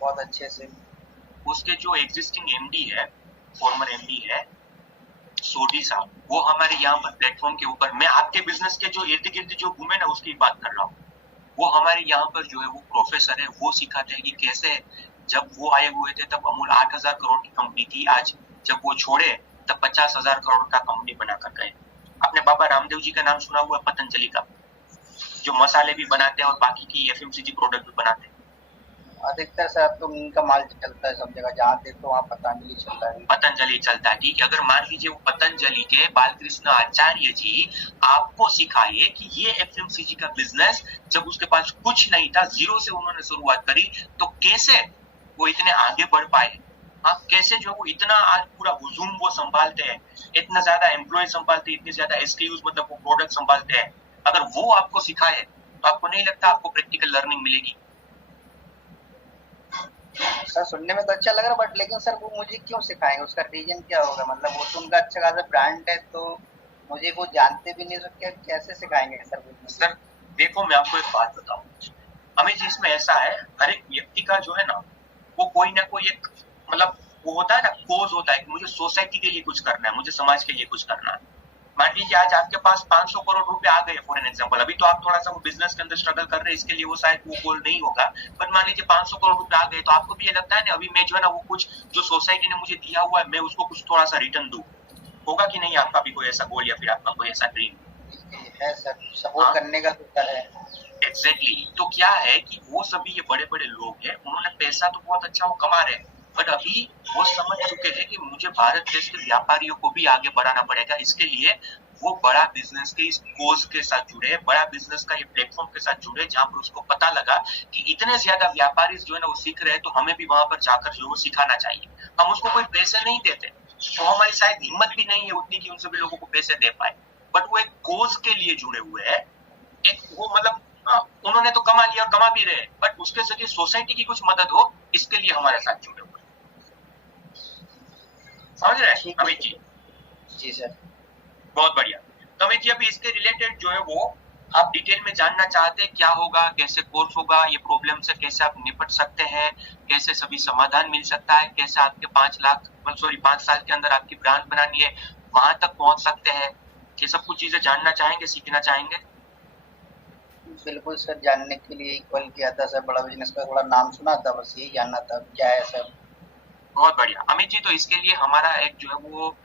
बहुत अच्छे से। उसके जो एग्जिस्टिंग एमडी है, फॉर्मर एमडी है सोडी साहब, वो हमारे यहाँ पर प्लेटफॉर्म के ऊपर, मैं आपके बिजनेस के जो इर्द गिर्द जो घूमे ना उसकी बात कर रहा हूँ, वो हमारे यहाँ पर जो है वो प्रोफेसर है, वो सिखाते हैं कि कैसे जब वो आए हुए थे तब अमूल 8,000 करोड़ की कंपनी थी, आज जब वो छोड़े तब 50,000 करोड़ का कंपनी बनाकर गए। आपने बाबा रामदेव जी का नाम सुना हुआ है, पतंजलि का, जो मसाले भी बनाते हैं और बाकी की एफएमसीजी प्रोडक्ट भी बनाते हैं। अधिकतर सर तो उनका माल चलता है सब जगह, जहाँ देखो वहाँ पतंजलि चलता है। पतंजलि चलता है, ठीक है। अगर मान लीजिए वो पतंजलि के बालकृष्ण आचार्य जी आपको सिखाइए कि ये एफएमसीजी का बिजनेस जब उसके पास कुछ नहीं था, जीरो से उन्होंने शुरुआत करी, तो कैसे वो इतने आगे बढ़ पाए, हाँ, कैसे जो वो इतना आज पूरा हुजूम वो संभालते हैं, इतना ज्यादा एम्प्लॉय संभालते हैं, इतनी ज्यादा एसकेयूज मतलब वो प्रोडक्ट संभालते हैं, अगर वो आपको सिखाए तो आपको नहीं लगता आपको प्रैक्टिकल लर्निंग मिलेगी? सर सुनने में तो अच्छा लग रहा है, बट लेकिन सर वो मुझे क्यों सिखाएंगे, उसका रीजन क्या होगा? मतलब वो तो उनका अच्छा खासा ब्रांड है, तो मुझे वो जानते भी नहीं, तो क्या कैसे सिखाएंगे सर वो? सर देखो मैं आपको एक बात बताऊं अमित जी, इसमें ऐसा है, हर एक व्यक्ति का जो है ना वो कोई ना कोई एक मतलब वो होता है ना, कोज होता है कि मुझे सोसाइटी के लिए कुछ करना है, मुझे समाज के लिए कुछ करना है। मान लीजिए आज आपके पास 500 करोड़ रुपए आ गए फॉर एन एग्जांपल, अभी तो आप थोड़ा सा वो बिजनेस के अंदर स्ट्रगल कर रहे हैं, इसके लिए वो शायद वो गोल नहीं होगा, पर मान लीजिए 500 करोड़ रुपए आ गए, तो आपको भी ये लगता है ना अभी मैं जो है ना वो कुछ जो सोसाइटी ने मुझे दिया हुआ है मैं उसको कुछ थोड़ा सा रिटर्न दूं, होगा कि नहीं आपका भी कोई ऐसा गोल या फिर आपका कोई ऐसा ड्रीम? है सर, सपोर्ट करने का होता है। एग्जैक्टली तो क्या है कि वो सभी ये बड़े बड़े लोग हैं, उन्होंने पैसा तो बहुत अच्छा वो कमा रहे हैं, बट अभी वो समझ चुके हैं कि मुझे भारत देश के व्यापारियों को भी आगे बढ़ाना पड़ेगा, इसके लिए वो बड़ा बिजनेस के इस कोज के साथ जुड़े, बड़ा बिजनेस का ये प्लेटफॉर्म के साथ जुड़े, जहां पर उसको पता लगा कि इतने ज्यादा व्यापारी जो है ना वो सीख रहे हैं, तो हमें भी वहां पर जाकर जो है वो सिखाना चाहिए। हम उसको कोई पैसे नहीं देते, तो हमारी शायद हिम्मत भी नहीं है उतनी कि उन सभी लोगों को पैसे दे पाए, बट वो एक कोज के लिए जुड़े हुए हैं, एक वो मतलब उन्होंने तो कमा लिया और कमा भी रहे, बट उसके जरिए सोसाइटी की कुछ मदद हो, इसके लिए हमारे साथ जुड़े हुए। समझ रहे हैं अमित जी? जी सर। बहुत बढ़िया। तो अमित जी अभी इसके रिलेटेड जो है वो आप डिटेल में जानना चाहते हैं क्या होगा, कैसे कोर्स होगा, ये प्रॉब्लम से कैसे आप निपट सकते हैं, कैसे सभी समाधान मिल सकता है, कैसे आपके 5 साल के अंदर आपकी ब्रांच बनानी है, वहां तक पहुंच सकते हैं, ये सब कुछ चीजें जानना चाहेंगे, सीखना चाहेंगे? बिल्कुल सर, जानने के लिए ही कॉल किया था सर, बड़ा बिजनेस का थोड़ा नाम सुना था, बस यही जानना था क्या है सर। बहुत बढ़िया अमित जी, तो इसके लिए हमारा एक जो है वो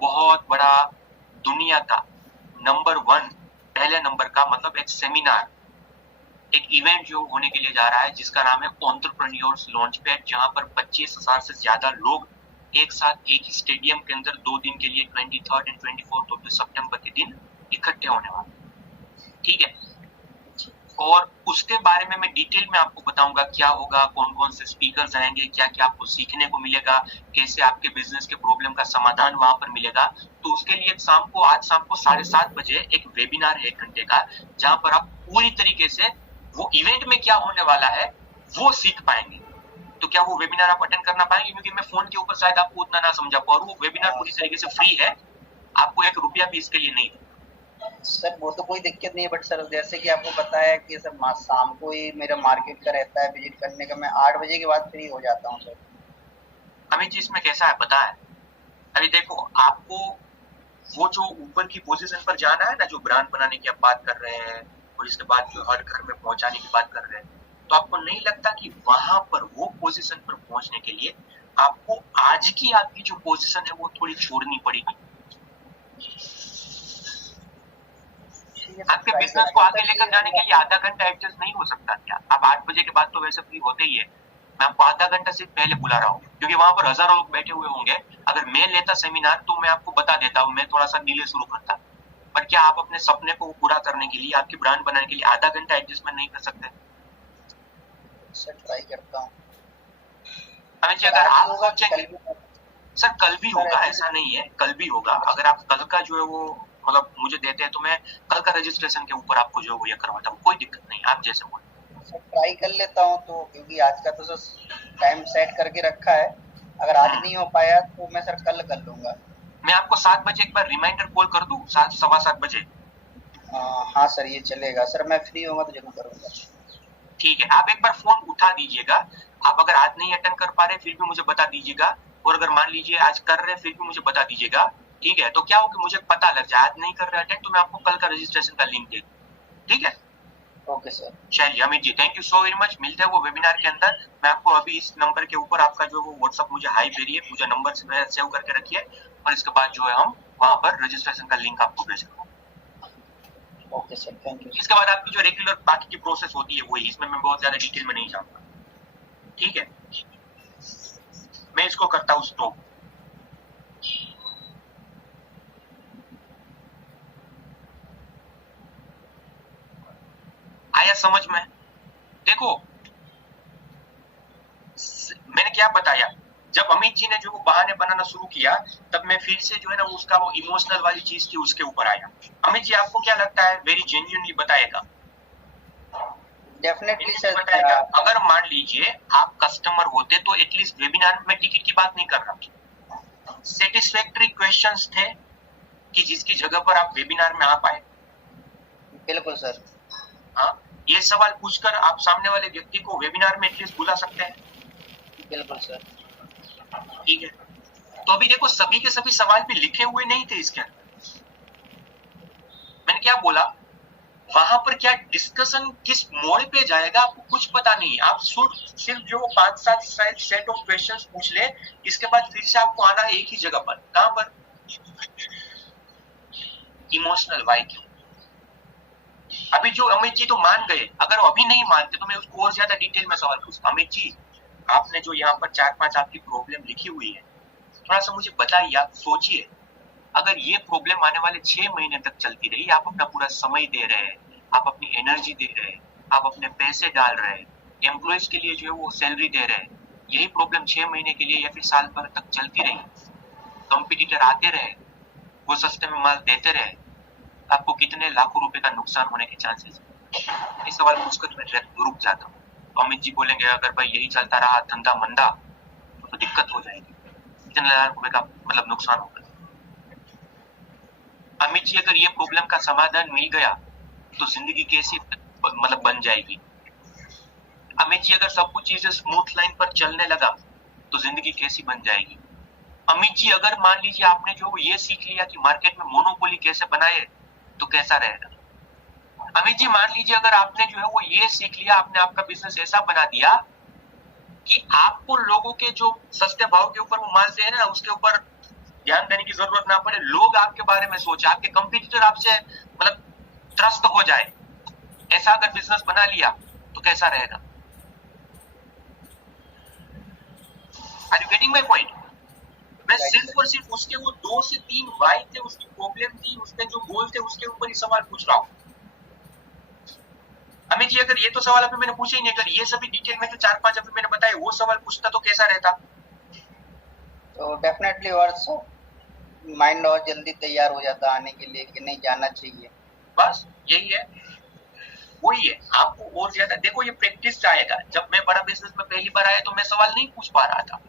बहुत बड़ा दुनिया का नंबर 1 पहले नंबर का मतलब एक सेमिनार, एक इवेंट जो होने के लिए जा रहा है, जिसका नाम है एंटरप्रेन्योर्स लॉन्च पैड, जहां पर 25,000 से ज्यादा लोग एक साथ एक ही स्टेडियम के अंदर 2 दिन के लिए 23 एंड 24 सितंबर के दिन इकट्ठे होने वाले, ठीक है। और उसके बारे में मैं डिटेल में आपको बताऊंगा क्या होगा, कौन कौन से स्पीकर्स आएंगे, क्या क्या आपको सीखने को मिलेगा, कैसे आपके बिजनेस के प्रॉब्लम का समाधान वहां पर मिलेगा। तो उसके लिए आज शाम को 7:30 बजे एक वेबिनार है 1 घंटे का, जहां पर आप पूरी तरीके से वो इवेंट में क्या होने वाला है वो सीख पाएंगे। तो क्या वो वेबिनार आप अटेंड करना पाएंगे? क्योंकि मैं फोन के ऊपर शायद आपको उतना ना समझा पाऊँ, वो वेबिनार पूरी तरीके से फ्री है, आपको 1 रुपया भी इसके लिए नहीं है। सर वो तो कोई दिक्कत नहीं है, बट सर जैसे कि आपको पता है कि सर शाम को ही मेरा मार्केट का रहता है विजिट करने का, मैं 8 बजे के बाद फ्री हो जाता हूँ सर। अमित जी इसमें कैसा है पता है, अभी देखो आपको वो जो ऊपर की पोजीशन पर जाना है ना, जो ब्रांड बनाने की आप बात कर रहे हैं, और और इसके बाद जो हर घर में पहुंचाने की बात कर रहे हैं, तो आपको नहीं लगता कि वहां पर वो पोजीशन पर पहुंचने के लिए आपको आज की आपकी जो पोजीशन है वो थोड़ी छोड़नी पड़ेगी? आपके बिजनेस को आगे लेकर जाने के लिए आधा घंटा एडजस्ट नहीं हो सकता क्या? आप 8 बजे के बाद तो वैसे फ्री होते ही है, मैं आपको आधा घंटा सिर्फ पहले बुला रहा हूँ, क्योंकि वहां पर हजारों लोग बैठे हुए होंगे। अगर मैं लेता सेमिनार तो मैं आपको बता देता हूँ, मैं थोड़ा सा डिले शुरू करता, पर क्या आप अपने सपने को पूरा करने के लिए, आपकी ब्रांड बनाने के लिए आधा घंटा एडजस्टमेंट नहीं कर सकते? सर ट्राई करता हूँ। अमित जी, अगर आप सोचेंगे सर कल भी होगा, ऐसा नहीं है, कल भी होगा। अगर आप कल का जो है वो मतलब मुझे देते हैं तो मैं कल का रजिस्ट्रेशन के ऊपर आपको जो है वो ये करवाता हूँ, कोई दिक्कत नहीं, आप जैसे बोले। सर ट्राई कर लेता हूँ, तो क्योंकि आज का तो सर टाइम सेट करके रखा है, अगर आज नहीं हो पाया तो मैं सर कल कर लूंगा। मैं आपको 7 बजे एक बार रिमाइंडर कॉल कर दूं, 7 सवा 7 बजे? हाँ सर ये चलेगा सर, मैं फ्री होगा तो जरूर करूंगा। ठीक है, आप एक बार फोन उठा दीजिएगा। आप अगर आज नहीं अटेंड कर पा रहे फिर भी मुझे बता दीजिएगा, और अगर मान लीजिए आज कर रहे फिर भी मुझे बता दीजिएगा, ठीक है? तो क्या हो कि मुझे पता लग जाए, आज नहीं कर रहे अटेंड तो मैं आपको कल का रजिस्ट्रेशन का लिंक दे दूं, ठीक है? Okay sir. चलिए Amit ji, thank you so very much. मिलते हैं वो वेबिनार के अंदर। मैं आपको अभी इस नंबर के ऊपर आपका जो वो व्हाट्सअप मुझे हाई भेजिए, मुझे नंबर से सेव करके रखिए, और इसके बाद जो है हम वहां पर रजिस्ट्रेशन का लिंक आपको भेज देंगे। Okay sir, thank you. इसके बाद आपकी जो रेगुलर बाकी की प्रोसेस होती है वही, इसमें मैं बहुत ज्यादा डिटेल में नहीं जाऊंगा, ठीक है? मैं इसको करता हूँ स्टॉप। आया समझ में? देखो मैंने क्या बताया, जब अमित जी ने जो वो बहाने बनाना शुरू किया तब मैं फिर से जो है ना उसका वो इमोशनल वाली चीज थी उसके ऊपर आया। अमित जी आपको क्या लगता है, वेरी जेन्युइनली बताएगा? डेफिनेटली सर बताएगा। अगर मान लीजिए आप कस्टमर होते तो एटलीस्ट वेबिनार में टिकट की बात नहीं कर रहा, सेटिस्फैक्टरी क्वेश्चंस थे कि जिसकी जगह पर आप वेबिनार में आ पाए। बिल्कुल सर। हाँ, ये सवाल पूछकर आप सामने वाले व्यक्ति को वेबिनार में एटलीस्ट बुला सकते हैं। बिल्कुल सर। ठीक है, तो अभी देखो सभी के सभी सवाल भी लिखे हुए नहीं थे इसके अंदर। मैंने क्या बोला, वहां पर क्या डिस्कशन किस मोड़ पे जाएगा आपको कुछ पता नहीं। आप सिर्फ जो 5-7 सेट ऑफ क्वेश्चंस पूछ ले, इसके बाद फिर से आपको आना है एक ही जगह पर। कहां पर? इमोशनल वाई क्यों। अभी जो अमित जी तो मान गए, अगर अभी नहीं मानते तो मैं उसको और ज्यादा डिटेल में सवाल पूछता। अमित जी आपने जो यहाँ पर 4-5 आपकी प्रॉब्लम लिखी हुई है, थोड़ा सा मुझे बताइए, आप सोचिए अगर ये प्रॉब्लम आने वाले 6 महीने तक चलती रही, आप अपना पूरा समय दे रहे हैं, आप अपनी एनर्जी दे रहे हैं, आप अपने पैसे डाल रहे हैं, एम्प्लॉयज के लिए जो है वो सैलरी दे रहे हैं, यही प्रॉब्लम 6 महीने के लिए या फिर साल भर तक चलती रही, कंपटीटर आते रहे, वो सस्ते में माल देते रहे, आपको कितने लाखों रुपए का नुकसान होने के चांसेस? ये सवाल पूछकर मैं रुक जाता हूँ। अमित जी बोलेंगे अगर भाई यही चलता रहा धंधा मंदा तो दिक्कत हो जाएगी, कितने लाख रुपए का मतलब नुकसान होगा। अमित जी अगर ये प्रॉब्लम का समाधान मिल गया तो जिंदगी कैसी मतलब बन जाएगी। अमित जी अगर सब कुछ चीजें स्मूथ लाइन पर चलने लगा तो जिंदगी कैसी बन जाएगी। अमित जी अगर मान लीजिए आपने जो ये सीख लिया कि मार्केट में मोनोपोली कैसे बनाए तो कैसा रहेगा। अमित जी मान लीजिए अगर आपने जो है वो ये सीख लिया, आपने आपका बिजनेस ऐसा बना दिया कि आपको लोगों के जो सस्ते भाव के ऊपर वो माल दे रहे हैं उसके ऊपर ध्यान देने की जरूरत ना पड़े, लोग आपके बारे में सोचे, आपके कंपटीटर आपसे मतलब त्रस्त हो जाए, ऐसा अगर बिजनेस बना लिया तो कैसा रहेगा। Are you getting my point? मैं सिर्फ और सिर्फ उसके वो 2 से 3 वाई थे, उसकी प्रॉब्लम थी, उसके जो गोल थे उसके ऊपर ही सवाल पूछ रहा हूँ। अमित जी अगर ये तो सवाल अभी मैंने पूछे ही नहीं, अगर ये सभी डिटेल में जो 4-5 अभी मैंने बताए वो सवाल पूछता तो कैसा रहता? तो डेफिनेटली और माइंड और जल्दी तैयार हो जाता आने के लिए कि नहीं जाना चाहिए। बस यही है, वही है। आपको और ज्यादा देखो ये प्रैक्टिस आएगा। जब मैं बड़ा बिजनेस में पहली बार आया तो मैं सवाल नहीं पूछ पा रहा था।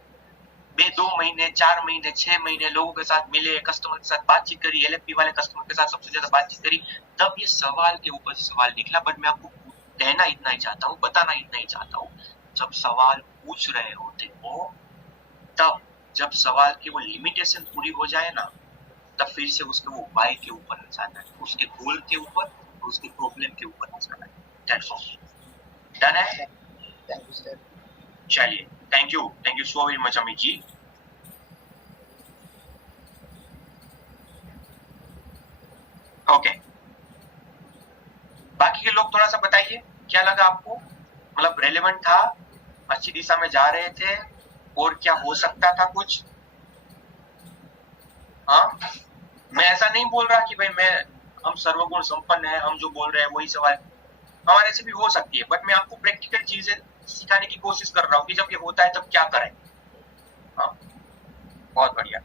मैं 2 महीने 4 महीने 6 महीने लोगों के साथ मिले, कस्टमर के साथ बातचीत करी, एलएफपी वाले कस्टमर के साथ सबसे ज्यादा बातचीत करी, तब ये सवाल के ऊपर सवाल निकला। बट मैं आपको कहना इतना ही चाहता हूँ, बताना इतना ही चाहता हूँ, जब सवाल पूछ रहे होते हो तब जब सवाल की वो लिमिटेशन पूरी हो जाए ना, तब फिर से उसके वो वाई के ऊपर आ जाना है, उसके गोल के ऊपर, उसके प्रॉब्लम के ऊपर आ जाना दैट्स ऑल। डन है? Thank you sir. चलिए, thank you so very much Amit ji. Okay, बाकी के लोग थोड़ा सा बताइए क्या लगा आपको, मतलब रेलेवेंट था, अच्छी दिशा में जा रहे थे, और क्या हो सकता था कुछ? हाँ, मैं ऐसा नहीं बोल रहा कि भाई हम सर्वगुण संपन्न है, हम जो बोल रहे हैं वही सवाल हमारे से भी हो सकती है, बट मैं आपको प्रैक्टिकल चीजें सिखाने की कोशिश कर रहा हूँ कि जब ये होता है तब क्या करें। हाँ, बहुत बढ़िया।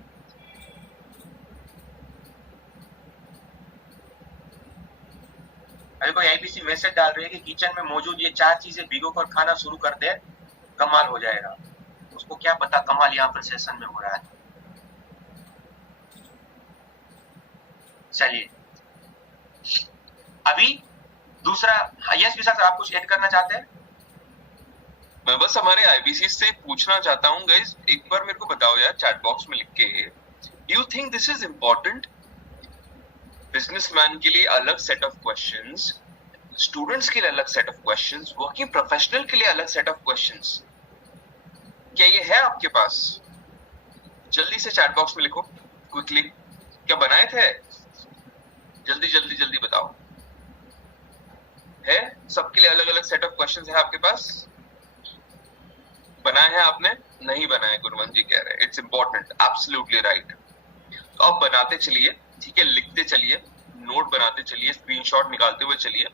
अभी कोई आईपीसी मैसेज डाल रही है कि किचन में मौजूद ये 4 चीजें भिगो कर खाना शुरू कर दे, कमाल हो जाएगा। उसको क्या पता कमाल यहाँ पर सेशन में हो रहा है। चलिए, अभी दूसरा, यस विशाल सर, आप कुछ ऐड करना चाहते हैं? मैं बस हमारे आईबीसी से पूछना चाहता हूँ गाइस, एक बार मेरे को बताओ यार चैट बॉक्स में लिख के, do you think this is important? Businessman के लिए अलग सेट ऑफ क्वेश्चंस, स्टूडेंट्स के लिए अलग set of questions, working professional के लिए अलग सेट ऑफ क्वेश्चंस, क्या ये है आपके पास? जल्दी से चैट बॉक्स में लिखो क्विकली, क्या बनाए थे? जल्दी जल्दी जल्दी बताओ, है सबके लिए अलग अलग सेट ऑफ क्वेश्चंस है आपके पास? बनाए हैं आपने? नहीं बनाए, गुरवंत जी कह रहे हैं इट्स इंपॉर्टेंट, एब्सोल्युटली राइट। तो आप बनाते चलिए, ठीक है, लिखते चलिए, नोट बनाते चलिए, स्क्रीनशॉट निकालते हुए चलिए।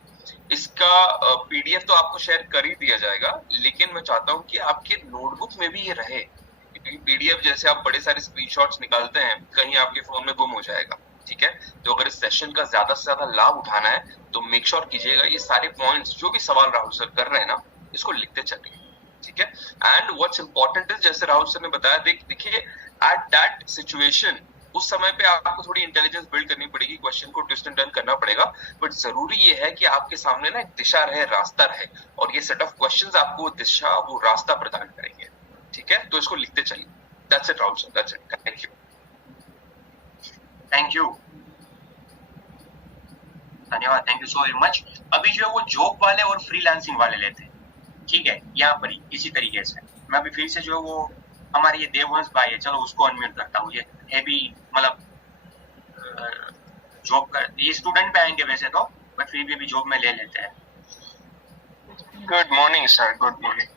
इसका पीडीएफ तो आपको शेयर कर ही दिया जाएगा, लेकिन मैं चाहता हूं कि आपके नोटबुक में भी ये रहे, क्योंकि पीडीएफ जैसे आप बड़े सारे स्क्रीनशॉट्स निकालते हैं, कहीं आपके फोन में गुम हो जाएगा, ठीक है? तो अगर इस सेशन का ज्यादा से ज्यादा लाभ उठाना है तो मेक श्योर कीजिएगा ये सारे पॉइंट्स जो भी सवाल राहुल सर कर रहे हैं ना, इसको लिखते चलिए, ठीक है? एंड व्हाट्स इंपॉर्टेंट इज, जैसे राहुल सर ने बताया, देखिए एट दैट सिचुएशन, उस समय पे आपको थोड़ी इंटेलिजेंस बिल्ड करनी पड़ेगी, क्वेश्चन को ट्विस्ट एंड टर्न करना पड़ेगा, बट जरूरी ये है कि आपके सामने ना एक दिशा रहे, रास्ता रहे, और ये सेट ऑफ क्वेश्चंस आपको वो दिशा, वो रास्ता प्रदान करेंगे, ठीक है? तो इसको लिखते चलिए। That's it Rahul sir, that's it, thank you. Thank you, धन्यवाद, thank you so very much. अभी जो है वो जॉब वाले और फ्रीलांसिंग वाले लेते हैं, ठीक है? यहाँ पर ही इसी तरीके से मैं अभी फिर से जो है वो हमारे ये देववंश भाई है, चलो उसको अनम्यूट करता हूँ। ये है भी मतलब जॉब कर, ये स्टूडेंट पे आएंगे वैसे तो, बट फिर भी अभी जॉब में ले लेते हैं। Good morning sir, good morning.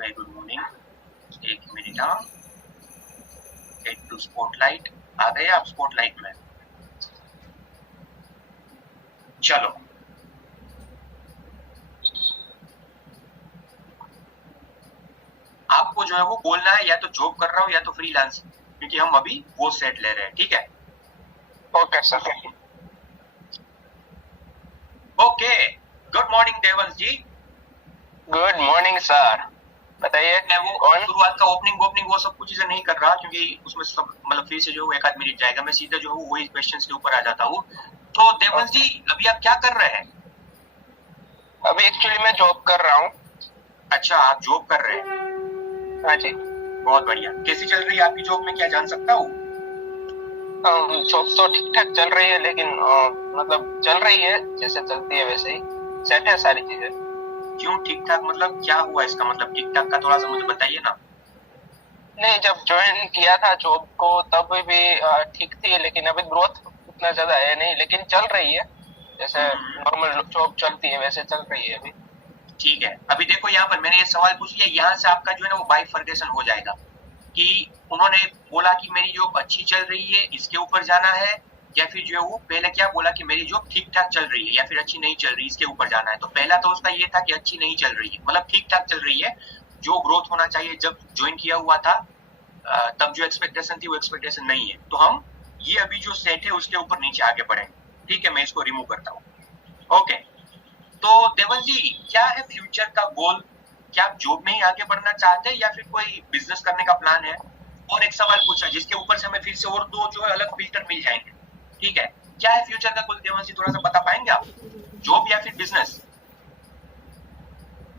Very good morning. एक मिनट, हाँ, गेट टू स्पॉटलाइट। आ गए आप स्पॉटलाइट में? चलो, आपको जो है वो बोलना है या तो जॉब कर रहा हूँ या तो फ्रीलांस, क्योंकि हम अभी वो सेट ले रहे हैं, ठीक है? Okay sir. Okay, good morning Devansh ji. Good morning sir, बताइए। मैं वो कौन? शुरुआत का ओपनिंग वो सब कुछ चीजें नहीं कर रहा, क्योंकि उसमें सब मतलब फिर से जो है 1 आध मिनट जाएगा, मैं सीधा जो है वही क्वेश्चंस के ऊपर आ जाता हूँ। तो देवंश जी, अभी आप क्या कर रहे हैं? अभी एक्चुअली मैं जॉब कर रहा हूँ। अच्छा, आप जॉब कर रहे हैं? हाँ जी। बहुत बढ़िया। कैसी चल रही है आपकी जॉब में, क्या जान सकता हूँ? जॉब तो ठीक ठाक चल रही है, लेकिन मतलब चल रही है जैसे चलती है वैसे ही, सेट है सारी चीजें। क्यों ठीक ठाक, मतलब क्या हुआ इसका मतलब ठीक ठाक का, थोड़ा सा मुझे बताइए ना। नहीं, जब ज्वाइन किया था जॉब को तब भी ठीक थी, लेकिन अभी ग्रोथ उतना ज्यादा है नहीं, लेकिन चल रही है जैसे नॉर्मल जॉब चलती है वैसे चल रही है अभी। ठीक है, अभी देखो यहाँ पर मैंने ये सवाल पूछ लिया, यहाँ से आपका जो है ना वो बाइफर्केशन हो जाएगा कि उन्होंने बोला कि मेरी जॉब अच्छी चल रही है, इसके ऊपर जाना है, या फिर जो है वो पहले क्या बोला कि मेरी जॉब ठीक ठाक चल रही है, या फिर अच्छी नहीं चल रही, इसके ऊपर जाना है। तो पहला तो उसका ये था कि अच्छी नहीं चल रही है, मतलब ठीक ठाक चल रही है, जो ग्रोथ होना चाहिए जब ज्वाइन किया हुआ था तब जो एक्सपेक्टेशन थी वो एक्सपेक्टेशन नहीं है। तो हम ये अभी जो सेट है उसके ऊपर नीचे आगे बढ़ेंगे, ठीक है? मैं इसको रिमूव करता हूँ। ओके, तो देवन जी, क्या है फ्यूचर का गोल? क्या आप जॉब में ही आगे बढ़ना चाहते हैं या फिर कोई बिजनेस करने का प्लान है? और एक सवाल पूछा जिसके ऊपर से हमें फिर से और 2 जो है अलग फिल्टर मिल जाएंगे, ठीक है? क्या है फ्यूचर का गोल देवन जी, थोड़ा सा बता पाएंगे आप? जॉब या फिर बिजनेस?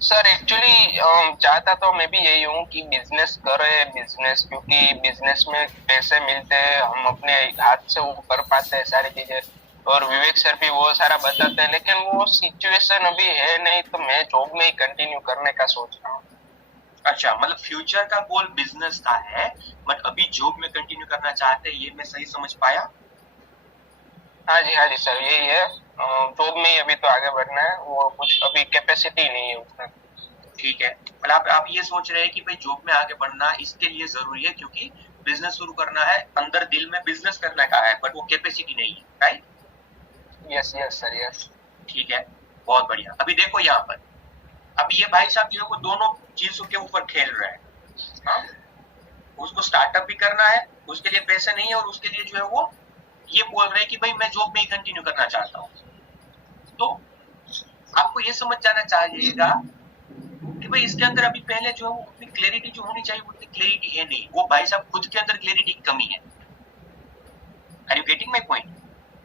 सर एक्चुअली चाहता तो मैं भी यही हूँ कि बिजनेस करे, बिजनेस, क्योंकि बिजनेस में पैसे मिलते हैं, हम अपने हाथ से वो कर पाते हैं सारी चीजें। और विवेक सर भी वो सारा बताते हैं, लेकिन वो सिचुएशन अभी है नहीं, तो मैं जॉब में ही कंटिन्यू करने का सोच रहा हूँ। अच्छा, मतलब फ्यूचर का गोल बिजनेस का है, बट अभी जॉब में कंटिन्यू करना चाहते हैं, ये मैं सही समझ पाया? हाँ जी सर, यही है। जॉब में ही अभी तो आगे बढ़ना है, वो कुछ अभी कैपेसिटी नहीं है उतना। ठीक है, मतलब आप ये सोच रहे हैं कि भाई जॉब में आगे बढ़ना इसके लिए जरूरी है क्योंकि बिजनेस शुरू करना है, अंदर दिल में बिजनेस करने का है, बट वो कैपेसिटी नहीं है, right? Yes yes sir, yes. ठीक है, बहुत बढ़िया। अभी देखो यहाँ पर, अब ये भाई साहब जो है वो दोनों चीजों के ऊपर खेल रहे हैं। हाँ? उसको स्टार्टअप भी करना है, उसके लिए पैसे नहीं है, और उसके लिए जो है वो ये बोल रहे हैं कि भाई मैं जॉब में ही कंटिन्यू करना चाहता हूँ। तो आपको ये समझ जाना चाहिएगा कि भाई इसके अंदर अभी पहले जो है वो उतनी क्लैरिटी जो होनी चाहिए उतनी क्लैरिटी है नहीं। वो भाई साहब खुद के अंदर क्लैरिटी की कमी है। Are you getting my point?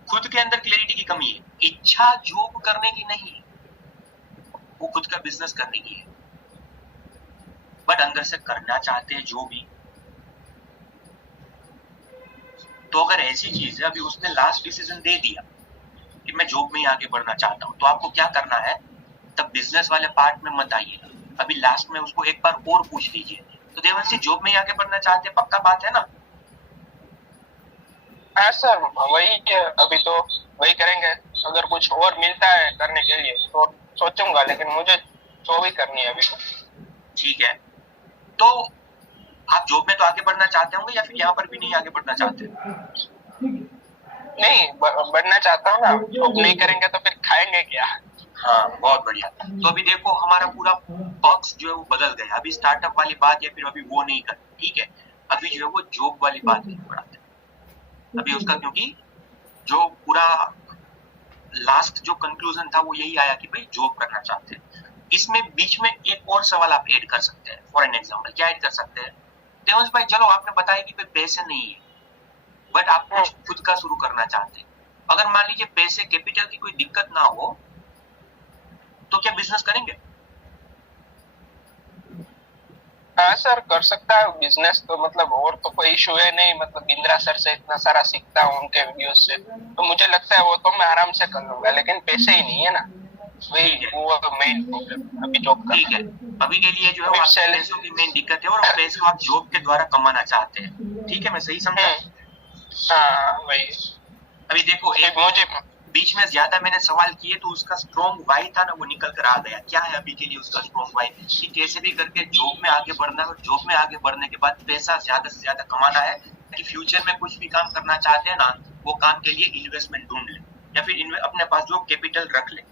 खुद के अंदर क्लैरिटी की कमी है, इच्छा जॉब करने की नहीं है, वो खुद का बिजनेस करने की है, बट अंदर से करना चाहते हैं जो भी। तो अगर ऐसी चीज है, अभी उसने लास्ट डिसीजन दे दिया कि मैं जॉब में ही आगे बढ़ना चाहता हूँ, तो आपको क्या करना है, तब बिजनेस वाले पार्ट में मत आइएगा, अभी लास्ट में उसको एक बार और पूछ लीजिए। तो देवंशी जॉब में ही आगे बढ़ना चाहते हैं, पक्का बात है ना? हाँ सर, वही के अभी तो वही करेंगे। अगर कुछ और मिलता है करने के लिए तो सोचूंगा, लेकिन मुझे जॉब ही करनी है अभी। ठीक है, तो आप जॉब में तो आगे बढ़ना चाहते होंगे, या फिर यहाँ पर भी नहीं आगे बढ़ना चाहते? नहीं, बढ़ना चाहता हूँ ना। जॉब नहीं करेंगे तो फिर खाएंगे क्या? हाँ, बहुत बढ़िया। तो अभी देखो हमारा पूरा पक्ष जो है वो बदल गया। अभी स्टार्टअप वाली बात या फिर अभी वो नहीं कर, ठीक है, अभी जो है वो जॉब वाली बात नहीं बढ़ाते अभी उसका, क्योंकि जो पूरा लास्ट जो कंक्लूजन था वो यही आया कि भाई जॉब करना चाहते हैं। इसमें बीच में एक और सवाल आप ऐड कर सकते हैं। फॉर एन एग्जाम्पल क्या ऐड कर सकते हैं, देवंश भाई चलो आपने बताया कि भाई पैसे नहीं है, बट आप कुछ खुद का शुरू करना चाहते हैं। अगर मान लीजिए पैसे कैपिटल की कोई दिक्कत ना हो, तो क्या बिजनेस करेंगे? हाँ सर, कर सकता है बिजनेस तो, मतलब और तो कोई इशू है नहीं। मतलब इंदिरा सर से इतना सारा सीखता हूँ उनके वीडियोस से, तो मुझे लगता है वो तो मैं आराम से कर लूंगा, लेकिन पैसे ही नहीं है ना, वही वो मेन प्रॉब्लम अभी जॉब का। ठीक है, अभी के लिए जो है वो पैसों की मेन दिक्कत है, और पैसे आप जॉब के द्वारा कमाना चाहते हैं। ठीक है, मैं सही समझा? हाँ वही। अभी देखो एक मुझे बीच में ज्यादा मैंने सवाल किए, तो उसका स्ट्रॉन्ग वाई था ना, वो निकल कर आ गया। क्या है अभी के लिए उसका स्ट्रॉन्ग वाई, कि कैसे भी करके जॉब में आगे बढ़ना है, और जॉब में आगे बढ़ने के बाद पैसा ज्यादा से ज्यादा कमाना है, कि फ्यूचर में कुछ भी काम करना चाहते हैं ना, वो काम के लिए इन्वेस्टमेंट ढूंढ ले, या फिर अपने पास जो कैपिटल रख ले।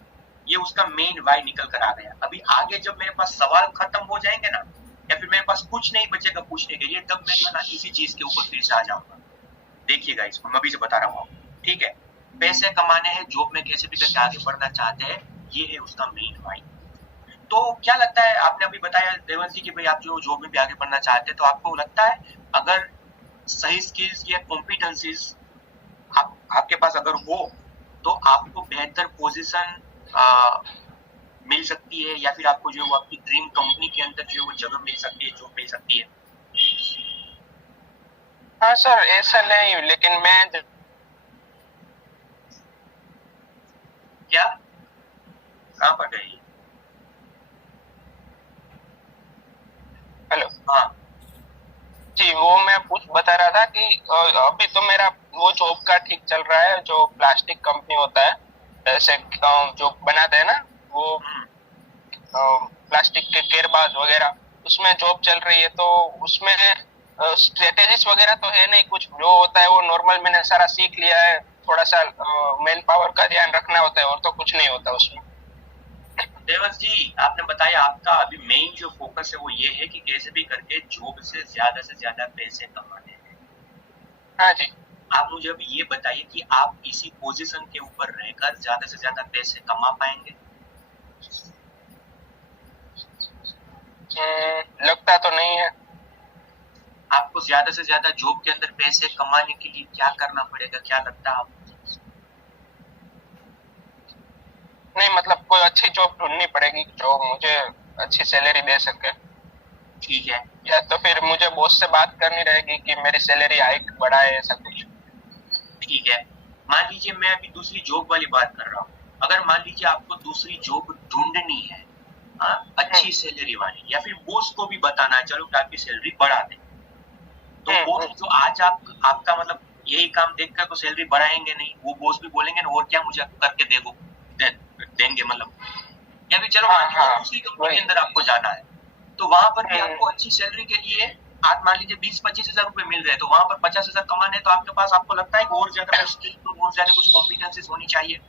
ये उसका मेन वाई निकल कर आ गया। अभी आगे जब मेरे पास सवाल खत्म हो जाएंगे ना, या फिर मेरे पास कुछ नहीं बचेगा पूछने के लिए, तब मैं जो है ना इसी चीज के ऊपर फिर से आ जाऊंगा। देखिएगा इसको, मैं अभी से बता रहा हूँ। ठीक है, पैसे कमाने हैं, जॉब में कैसे भी करके आगे बढ़ना चाहते हैं, ये है उसका मेन वाई। तो क्या लगता है, आपने अभी बताया देवंश जी कि भाई आप जो जॉब में भी आगे बढ़ना चाहते हैं, तो आपको लगता है अगर सही स्किल्स या कॉम्पिटेंसीज आपके पास अगर हो, तो आपको बेहतर पोजीशन मिल सकती है, या फिर आपको जो है वो आपकी ड्रीम कंपनी के अंदर जो है वो जगह मिल सकती है, जॉब मिल सकती है? हाँ सर, ऐसा नहीं, लेकिन मैं क्या कहाँ पर गई? हेलो। हाँ जी, वो मैं कुछ बता रहा था कि अभी तो मेरा वो जॉब का ठीक चल रहा है, जो प्लास्टिक कंपनी होता है, जैसे जो बनाते हैं ना वो प्लास्टिक के केयरबाज वगैरह, उसमें जॉब चल रही है। तो उसमें स्ट्रेटेजिस वगैरह तो है नहीं कुछ, जो होता है वो नॉर्मल मैंने सारा सीख लिया है। थोड़ा सा मैन पावर का ध्यान रखना होता है, और तो कुछ नहीं होता उसमें। देवंश जी, आपने बताया आपका अभी मेन जो फोकस है वो ये है कि कैसे भी करके जॉब से ज्यादा पैसे कमाने हैं। हाँ जी। आप मुझे अभी ये बताइए कि आप इसी पोजीशन के ऊपर रहकर ज्यादा से ज्यादा पैसे कमा पाएंगे? लगता तो नहीं है। आपको ज्यादा से ज्यादा जॉब के अंदर पैसे कमाने के लिए क्या करना पड़ेगा, क्या लगता है आपको? नहीं, मतलब कोई अच्छी जॉब ढूंढनी पड़ेगी जो मुझे अच्छी सैलरी दे सके। ठीक है, या तो फिर मुझे बॉस से बात करनी रहेगी कि मेरी सैलरी हाइक बढ़ाए, ऐसा कुछ। ठीक है, मान लीजिए मैं अभी दूसरी जॉब वाली बात कर रहा हूँ, अगर मान लीजिए आपको दूसरी जॉब ढूंढनी है, अच्छी सैलरी वाली, या फिर बॉस को भी बताना है चलो कि आपकी सैलरी बढ़ा दे, तो बॉस जो आज आपका मतलब यही काम देखकर तो सैलरी बढ़ाएंगे नहीं, वो बॉस भी बोलेंगे ना और क्या मुझे करके देंगे मतलब, या फिर चलो दूसरी कंपनी के अंदर आपको जाना है तो वहां पर भी आपको अच्छी सैलरी के लिए आज मान लीजिए 20-25 हजार रुपए मिल रहे हैं, तो वहां पर 50 हजार कमाने तो आपके पास, आपको लगता है कि और ज्यादा स्किल और ज्यादा कुछ कॉम्पिटेंसीज होनी चाहिए?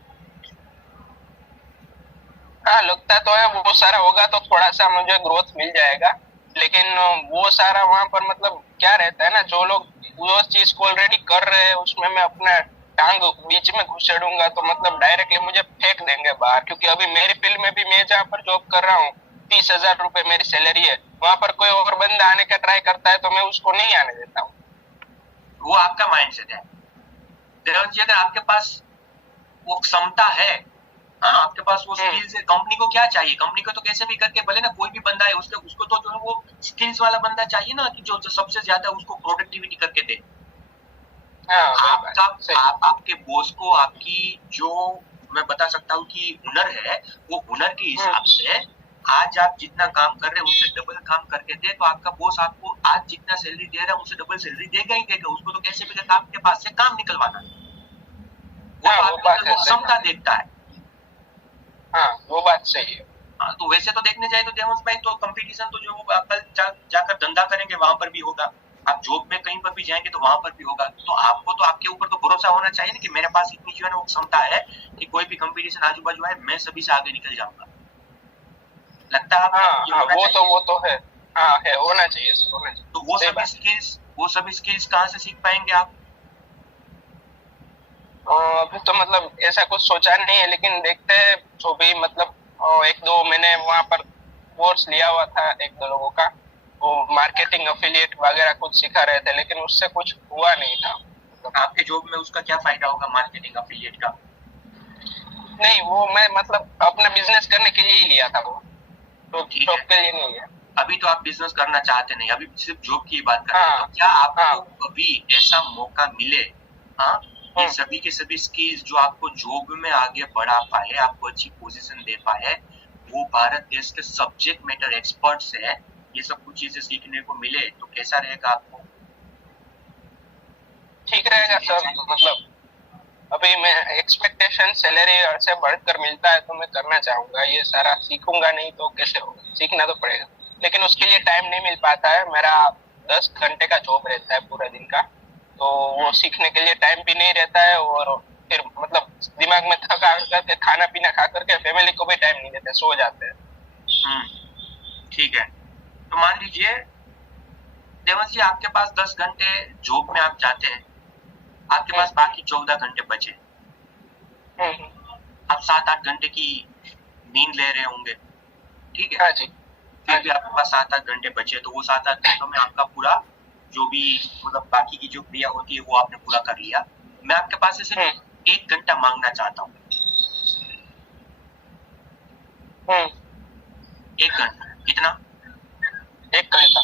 हाँ लगता तो है, वो सारा होगा तो थोड़ा सा मुझे ग्रोथ मिल जाएगा, लेकिन वो सारा वहां पर मतलब क्या रहता है ना, जो लोग वो चीज को ऑलरेडी कर रहे हैं उसमें मैं अपना टांग बीच में घुसेड़ूंगा तो मतलब डायरेक्टली मुझे फेंक देंगे बाहर। क्योंकि अभी मेरी फील्ड में भी मैं जहाँ पर जॉब कर रहा हूँ 30,000 रुपए मेरी सैलरी है, वहां पर कोई और बंदा आने का ट्राई करता है तो मैं उसको नहीं आने देता हूँ। वो आपका माइंडसेट है देवंत जी, अगर आपके पास वो क्षमता है, हाँ आपके पास वो स्किल्स है, कंपनी को क्या चाहिए, कंपनी को तो कैसे भी करके भले ना कोई भी बंदा है उसको तो जो है वो स्किल्स वाला बंदा चाहिए ना, कि जो सबसे ज्यादा उसको प्रोडक्टिविटी करके दे। आपके बॉस को आपकी जो मैं बता सकता हूँ कि हुनर है, वो हुनर के हिसाब से आज आप जितना काम कर रहे हैं उससे डबल काम करके दे, तो आपका बॉस आपको आज जितना सैलरी दे रहा है उससे डबल सैलरी देगा ही देगा। उसको तो कैसे भी करके आपके पास से काम निकलवाना है, वो क्षमता देखता है। हाँ वो बात सही है। हाँ तो वैसे तो देखने जाए तो देवंश भाई, तो कंपटीशन तो जो कल जाकर धंधा करेंगे वहां पर भी होगा, आप जॉब में कहीं पर भी जाएंगे तो वहां पर भी होगा, तो आपको तो आपके ऊपर तो भरोसा होना चाहिए ना कि मेरे पास इतनी जो है ना वो क्षमता है कि कोई भी कंपटीशन आजू बाजू आए मैं सभी से आगे निकल जाऊंगा। लगता है आपको? वो तो है, हाँ है, होना चाहिए, तो वो सभी स्किल्स कहाँ से सीख पाएंगे आप? अभी तो मतलब ऐसा कुछ सोचा नहीं है, लेकिन देखते हैं जो भी मतलब 1-2 मैंने वहाँ पर कोर्स लिया हुआ था 1-2 लोगों का, वो मार्केटिंग एफिलिएट वगैरह कुछ सिखा रहे थे, लेकिन उससे कुछ हुआ नहीं था। आपके जॉब में उसका क्या फायदा होगा मार्केटिंग एफिलिएट का? नहीं वो मैं मतलब अपना बिजनेस करने के लिए ही लिया था, वो तो जॉब के लिए नहीं है। अभी तो आप बिजनेस करना चाहते नहीं, अभी सिर्फ जॉब की बात करते हैं। तो क्या आपको कभी ऐसा मौका मिले कि सभी के सभी स्किल्स जो आपको जॉब में आगे बढ़ा पाए, आपको अच्छी पोजीशन दे पाए, वो भारत देश के सब्जेक्ट मैटर एक्सपर्ट से है, ये सब कुछ चीजें सीखने को मिले, तो कैसा रहेगा आपको? ठीक रहेगा सर, मतलब अभी मैं एक्सपेक्टेशन सैलरी से बढ़कर मिलता है तो मैं करना चाहूंगा, ये सारा सीखूंगा नहीं तो कैसे होगा, सीखना तो पड़ेगा, लेकिन उसके लिए टाइम नहीं मिल पाता है। मेरा 10 घंटे का जॉब रहता है पूरा दिन का, तो वो सीखने के लिए टाइम भी नहीं रहता है, और फिर मतलब दिमाग में थका करके खाना पीना खा करके फैमिली को भी टाइम नहीं देते, सो जाते हैं। ठीक है, तो मान लीजिए देवंश जी आपके पास 10 घंटे जॉब में आप जाते हैं, आपके पास बाकी 14 घंटे बचे, आप 7-8 घंटे की नींद ले रहे होंगे, ठीक है? हाँ जी। फिर भी आपके पास 7-8 घंटे बचे, तो वो 7-8 घंटों में आपका पूरा जो भी मतलब बाकी की जो क्रिया होती है वो आपने पूरा कर लिया। मैं आपके पास से सिर्फ 1 घंटा मांगना चाहता हूँ। 1 घंटा कितना? 1 घंटा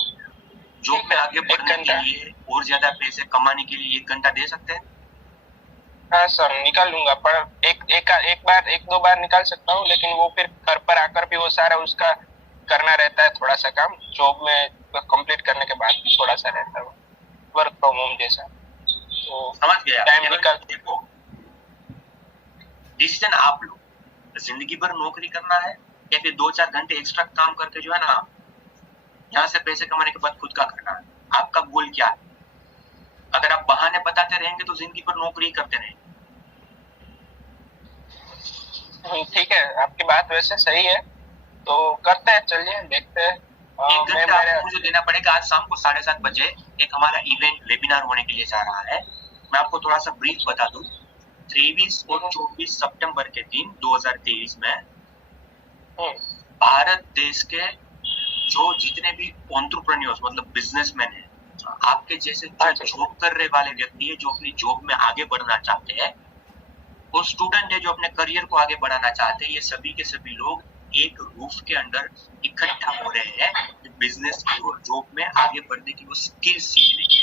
जॉब में आगे बढ़ने के लिए और ज्यादा पैसे कमाने के लिए 1 घंटा दे सकते हैं? हाँ सर निकाल लूंगा, पर एक दो बार निकाल सकता हूँ, लेकिन वो फिर घर पर आकर भी वो सारा उसका करना रहता है, थोड़ा सा काम जॉब में कंप्लीट करने के बाद भी थोड़ा सा रहता है, वर्क फ्रॉम होम जैसा। तो समझ गया, टाइम निकाल। देखो डिसीजन आप लो, जिंदगी भर नौकरी करना है या फिर 2-4 घंटे एक्स्ट्रा काम करके जो है ना यहाँ से पैसे कमाने के बाद खुद का करना है, आपका गोल क्या है? अगर आप बहाने बताते रहेंगे तो जिंदगी भर नौकरी करते रहेंगे। ठीक है, आपकी बात वैसे सही है, तो करते हैं, चलिए देखते हैं। 1 घंटा आपको मुझे देना पड़ेगा। आज शाम को 7:30 बजे एक हमारा इवेंट वेबिनार होने के लिए जा रहा है। मैं आपको थोड़ा सा ब्रीफ बता दूं, 23 और 24 सितंबर के दिन 2023 में भारत देश के जो जितने भी एंटरप्रेन्योर्स मतलब बिजनेसमैन है, आपके जैसे जो जॉब कर रहे वाले व्यक्ति है, जो अपनी जॉब में आगे बढ़ना चाहते हैं, और स्टूडेंट है जो अपने करियर को आगे बढ़ाना चाहते हैं, ये सभी के सभी लोग एक रूफ के अंदर इकट्ठा हो रहे हैं बिजनेस की और जॉब में आगे बढ़ने की वो स्किल सीखने के।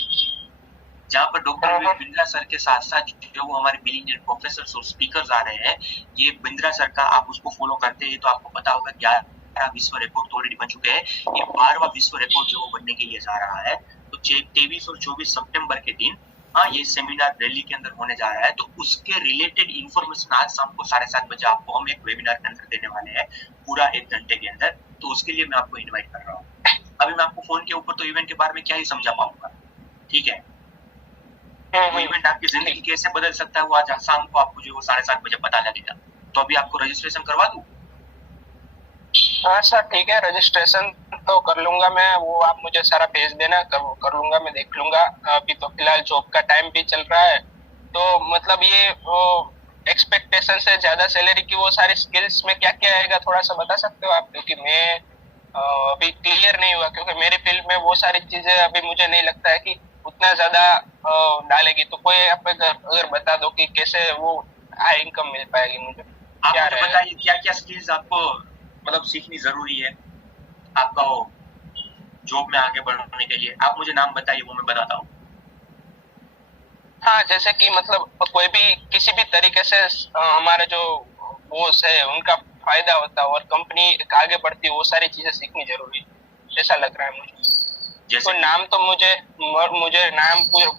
जहाँ पर डॉक्टर विवेक बिंद्रा सर के साथ साथ जो वो हमारे बिलियनियर प्रोफेसर और स्पीकर्स आ रहे हैं, ये बिंद्रा सर का आप उसको फॉलो करते हैं तो आपको पता होगा 11 विश्व रिकॉर्ड तो ऑलरेडी बन चुके हैं, ये 12वां विश्व रिकॉर्ड जो बनने के लिए जा रहा है। तो 23 और 24 सितंबर के दिन हाँ ये सेमिनार दिल्ली के अंदर होने जा रहा है, तो उसके रिलेटेड इंफॉर्मेशन आज शाम को 7:30 बजे आपको हम एक वेबिनार के अंदर देने वाले हैं, पूरा 1 घंटे के अंदर। तो उसके लिए मैं आपको इन्वाइट कर रहा हूँ। अभी मैं आपको फोन के ऊपर तो इवेंट के बारे में क्या ही समझा पाऊंगा, ठीक है। वो इवेंट आपकी जिंदगी कैसे बदल सकता है वो आज शाम को आपको जो 7:30 बजे पता लगेगा। तो अभी आपको रजिस्ट्रेशन करवा दूं? हाँ सर ठीक है, रजिस्ट्रेशन तो कर लूंगा मैं, वो आप मुझे सारा भेज देना, कर लूंगा, मैं देख लूंगा। अभी तो फिलहाल जॉब का टाइम भी चल रहा है, तो मतलब ये वो एक्सपेक्टेशन से ज्यादा सैलरी की वो सारी स्किल्स में क्या क्या आएगा थोड़ा सा बता सकते हो आप? क्योंकि मैं अभी क्लियर नहीं हुआ, क्योंकि मेरी फील्ड में वो सारी चीजें अभी मुझे नहीं लगता है कि उतना ज्यादा डालेगी। तो कोई आप अगर बता दो कि कैसे वो हाई इनकम मिल पाएगी मुझे। आप मुझे बताइए क्या क्या स्किल्स आपको मतलब सीखनी जरूरी है आपका वो जॉब में आगे बढ़ने के लिए। आप मुझे नाम बताइए, वो मैं बताता हूँ। हाँ, जैसे कि मतलब कोई भी किसी भी तरीके से हमारे जो बॉस है उनका फायदा होता है और कंपनी आगे बढ़ती है, वो सारी चीजें सीखनी जरूरी है ऐसा लग रहा है मुझे। जैसे तो नाम तो मुझे नाम पूरा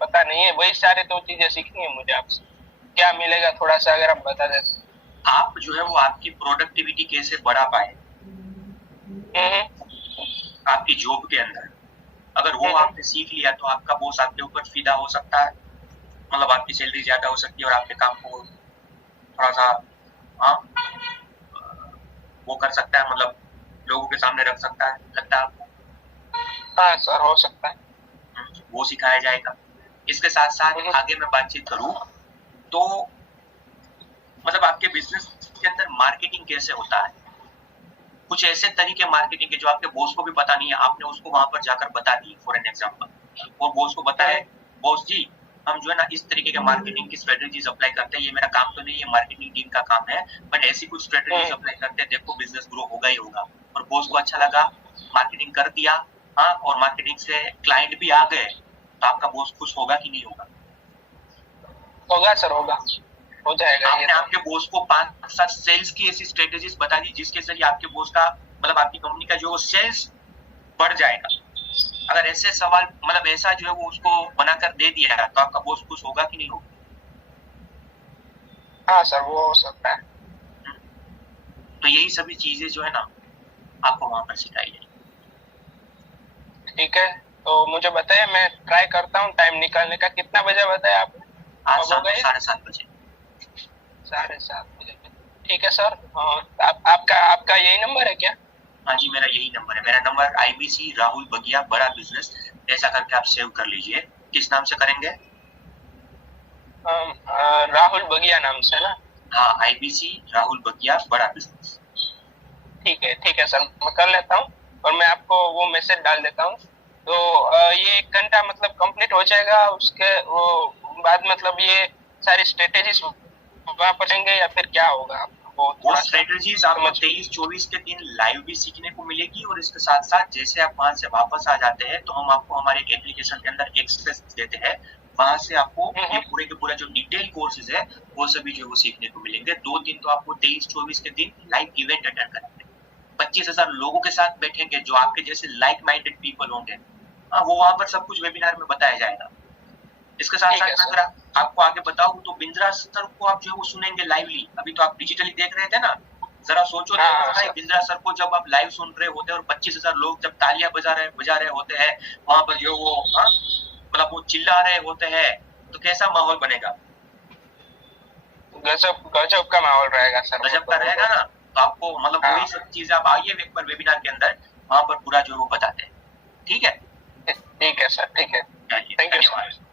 पता नहीं है, वही सारे तो चीजें सीखनी है मुझे आपसे। क्या मिलेगा थोड़ा सा अगर आप बता दें। आप जो है वो आपकी प्रोडक्टिविटी कैसे बढ़ा पाए आपकी जॉब के अंदर, अगर वो आपने सीख लिया तो आपका बॉस आपके ऊपर फिदा हो सकता है, मतलब आपकी सैलरी ज्यादा हो सकती है और आपके काम को थोड़ा सा हाँ वो कर सकता है, मतलब लोगों के सामने रख सकता है, लगता है आपको? हाँ सर, हो सकता है। वो सिखाया जाएगा। इसके साथ साथ आगे मैं बातचीत करूं तो मतलब आपके बिजनेस के अंदर मार्केटिंग कैसे होता है, कुछ ऐसे तरीके मार्केटिंग के जो आपके बॉस को भी पता नहीं है, आपने उसको वहां पर जाकर बता दी फॉर एन एग्जांपल, और बॉस को बताया बॉस जी हम जो है ना इस तरीके के मार्केटिंग की स्ट्रेटेजीज अप्लाई करते हैं, ये मेरा काम तो नहीं है, मार्केटिंग टीम का काम है, बट ऐसी कुछ स्ट्रेटेजीज अप्लाई करते हैं, देखो बिजनेस ग्रो होगा ही होगा। और बॉस को अच्छा लगा, मार्केटिंग कर दिया, हाँ, और मार्केटिंग से क्लाइंट भी आ गए, तो आपका बॉस खुश होगा कि नहीं होगा? होगा सर, होगा, हो जाएगा। आपने आपके बॉस को 5-7 सेल्स की ऐसी स्ट्रेटेजीज बता दी जिसके जरिए आपके बॉस का मतलब आपकी कंपनी का जो सेल्स बढ़ जाएगा। अगर ऐसे सवाल मतलब ऐसा जो है वो उसको बनाकर दे दिया है तो आपका बॉस खुश होगा कि नहीं होगा? हाँ सर, वो हो सकता है। तो यही सभी चीजें जो है ना आपको वहां पर सिखाई जाएगी। ठीक है, तो मुझे बताइए, मैं ट्राई करता हूँ टाइम निकालने का। कितना बजे बताया आपने? आज शाम को 7:30 बजे। 7:30 बजे। ठीक है सर। आपका यही नंबर है क्या? हाँ जी, मेरा यही नंबर है। मेरा नंबर IBC राहुल बगिया बड़ा बिजनेस ऐसा करके आप सेव कर लीजिए। किस नाम से करेंगे? राहुल बगिया नाम से ना? हाँ, IBC राहुल बगिया बड़ा बिजनेस। ठीक है सर, मैं कर लेता हूँ और मैं आपको वो मैसेज डाल देता हूँ। तो ये 1 घंटा मतलब कंप्लीट हो जाएगा, उसके वो बाद मतलब ये सारी स्ट्रेटेजीज वहाँ पढ़ेंगे या फिर क्या होगा? वो स्ट्रेटेजीज आपको 23-24 के दिन लाइव भी सीखने को मिलेगी, और इसके साथ साथ जैसे आप वहां से वापस आ जाते हैं तो हम आपको हमारे एप्लीकेशन के अंदर एक्सेस देते हैं, वहां से आपको ये पूरे के पूरा जो डिटेल कोर्सेज है वो सभी जो वो सीखने को मिलेंगे। 2 दिन तो आपको 23-24 के दिन लाइव इवेंट अटेंड करेंगे, 25,000 लोगों के साथ बैठेंगे जो आपके जैसे लाइक माइंडेड पीपल होंगे। वो वहां पर सब कुछ वेबिनार में बताया जाएगा। इसके साथ साथ अगर आपको आगे बताऊं तो बिंद्रा सर को आप जो है वो सुनेंगे लाइवली। अभी तो आप डिजिटली देख रहे थे ना, जरा सोचो तो बिंद्रा सर को जब आप लाइव सुन रहे होते हैं और 25,000 लोग जब तालियां बजा रहे होते हैं वहां पर जो वो मतलब वो चिल्ला रहे होते हैं, तो कैसा माहौल बनेगा? गजब का माहौल रहेगा सर, गजब का रहेगा ना। तो आपको मतलब वही सब चीजें आप आइए एक बार वेबिनार के अंदर, वहां पर पूरा जो वो बताते हैं। ठीक है? ठीक है सर, ठीक है, थैंक यू सर।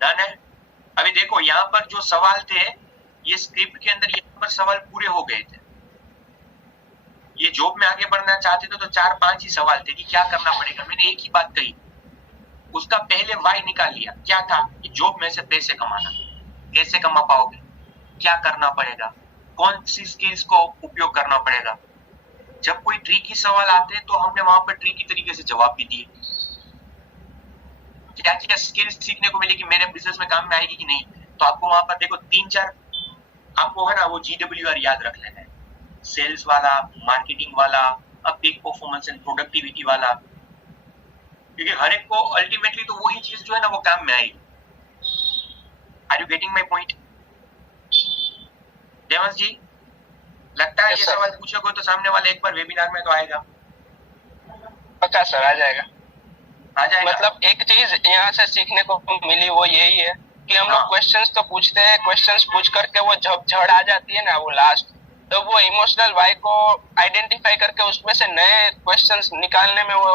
डन है। अभी देखो यहाँ पर जो सवाल थे ये स्क्रिप्ट के अंदर यहाँ पर सवाल पूरे हो गए थे। ये जॉब में आगे बढ़ना चाहते थे तो 4-5 ही सवाल थे कि क्या करना पड़ेगा। मैंने एक ही बात कही, उसका पहले वाई निकाल लिया। क्या था कि जॉब में से पैसे कमाना, कैसे कमा पाओगे, क्या करना पड़ेगा, कौन सी स्किल्स को उपयोग करना पड़ेगा, जब कोई ट्रिकी सवाल आते हैं तो हमने वहां पर ट्रिकी तरीके से जवाब भी दिए। क्या क्या स्किल्स सीखने को मिलेगी, मेरे बिजनेस में काम में आएगी कि नहीं। तो आपको वहां पर देखो 3-4 आपको है ना वो GWR याद रख लेना है, सेल्स वाला, मार्केटिंग वाला, पीक परफॉर्मेंस एंड प्रोडक्टिविटी वाला, क्योंकि हर एक को अल्टीमेटली तो वही चीज जो है ना वो काम में आएगी। Are you getting my point Devansh ji? लगता है ये सवाल पूछोगे तो सामने वाला एक बार वेबिनार में तो आएगा। पक्का सर, आ जाएगा। मतलब एक चीज यहाँ से सीखने को मिली वो यही है कि हम लोग क्वेश्चंस तो पूछते हैं, क्वेश्चंस पूछ करके वो जब झड़ आ जाती है ना वो लास्ट, तो वो इमोशनल वाई को आइडेंटिफाई करके उसमें से नए क्वेश्चंस निकालने में वो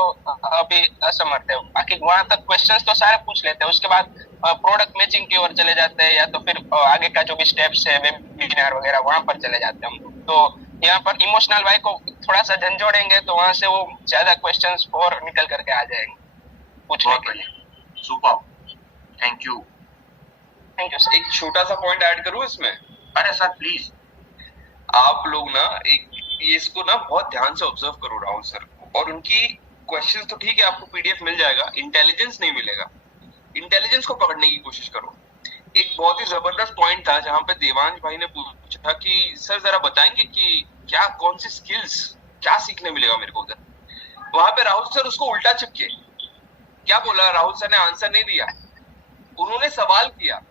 अभी असमर्थ है। बाकी वहां तक क्वेश्चंस तो सारे पूछ लेते हैं, उसके बाद प्रोडक्ट मैचिंग की ओर चले जाते हैं या तो फिर आगे का जो भी स्टेप्स है वेबिनार वगैरह वहां पर चले जाते हैं हम। तो यहाँ पर इमोशनल वाई को थोड़ा सा झंझोड़ेंगे तो वहां से वो ज्यादा क्वेश्चंस और निकल करके आ जाएंगे पूछने के लिए। Super, thank you sir. एक छोटा सा पॉइंट ऐड करूं इसमें? अरे सर प्लीज। आप लोग ना इसको ना बहुत ध्यान से ऑब्जर्व करो राहुल सर को, और उनकी क्वेश्चंस तो ठीक है आपको PDF मिल जाएगा, इंटेलिजेंस नहीं मिलेगा। इंटेलिजेंस को पकड़ने की कोशिश करो। एक बहुत ही जबरदस्त पॉइंट था जहां पे देवांश भाई ने पूछा कि सर जरा बताएंगे कि क्या कौन सी स्किल्स क्या सीखने मिलेगा मेरे को उधर। वहां पे राहुल सर उसको उल्टा चिपके क्या बोला, राहुल सर ने आंसर नहीं दिया, उन्होंने सवाल किया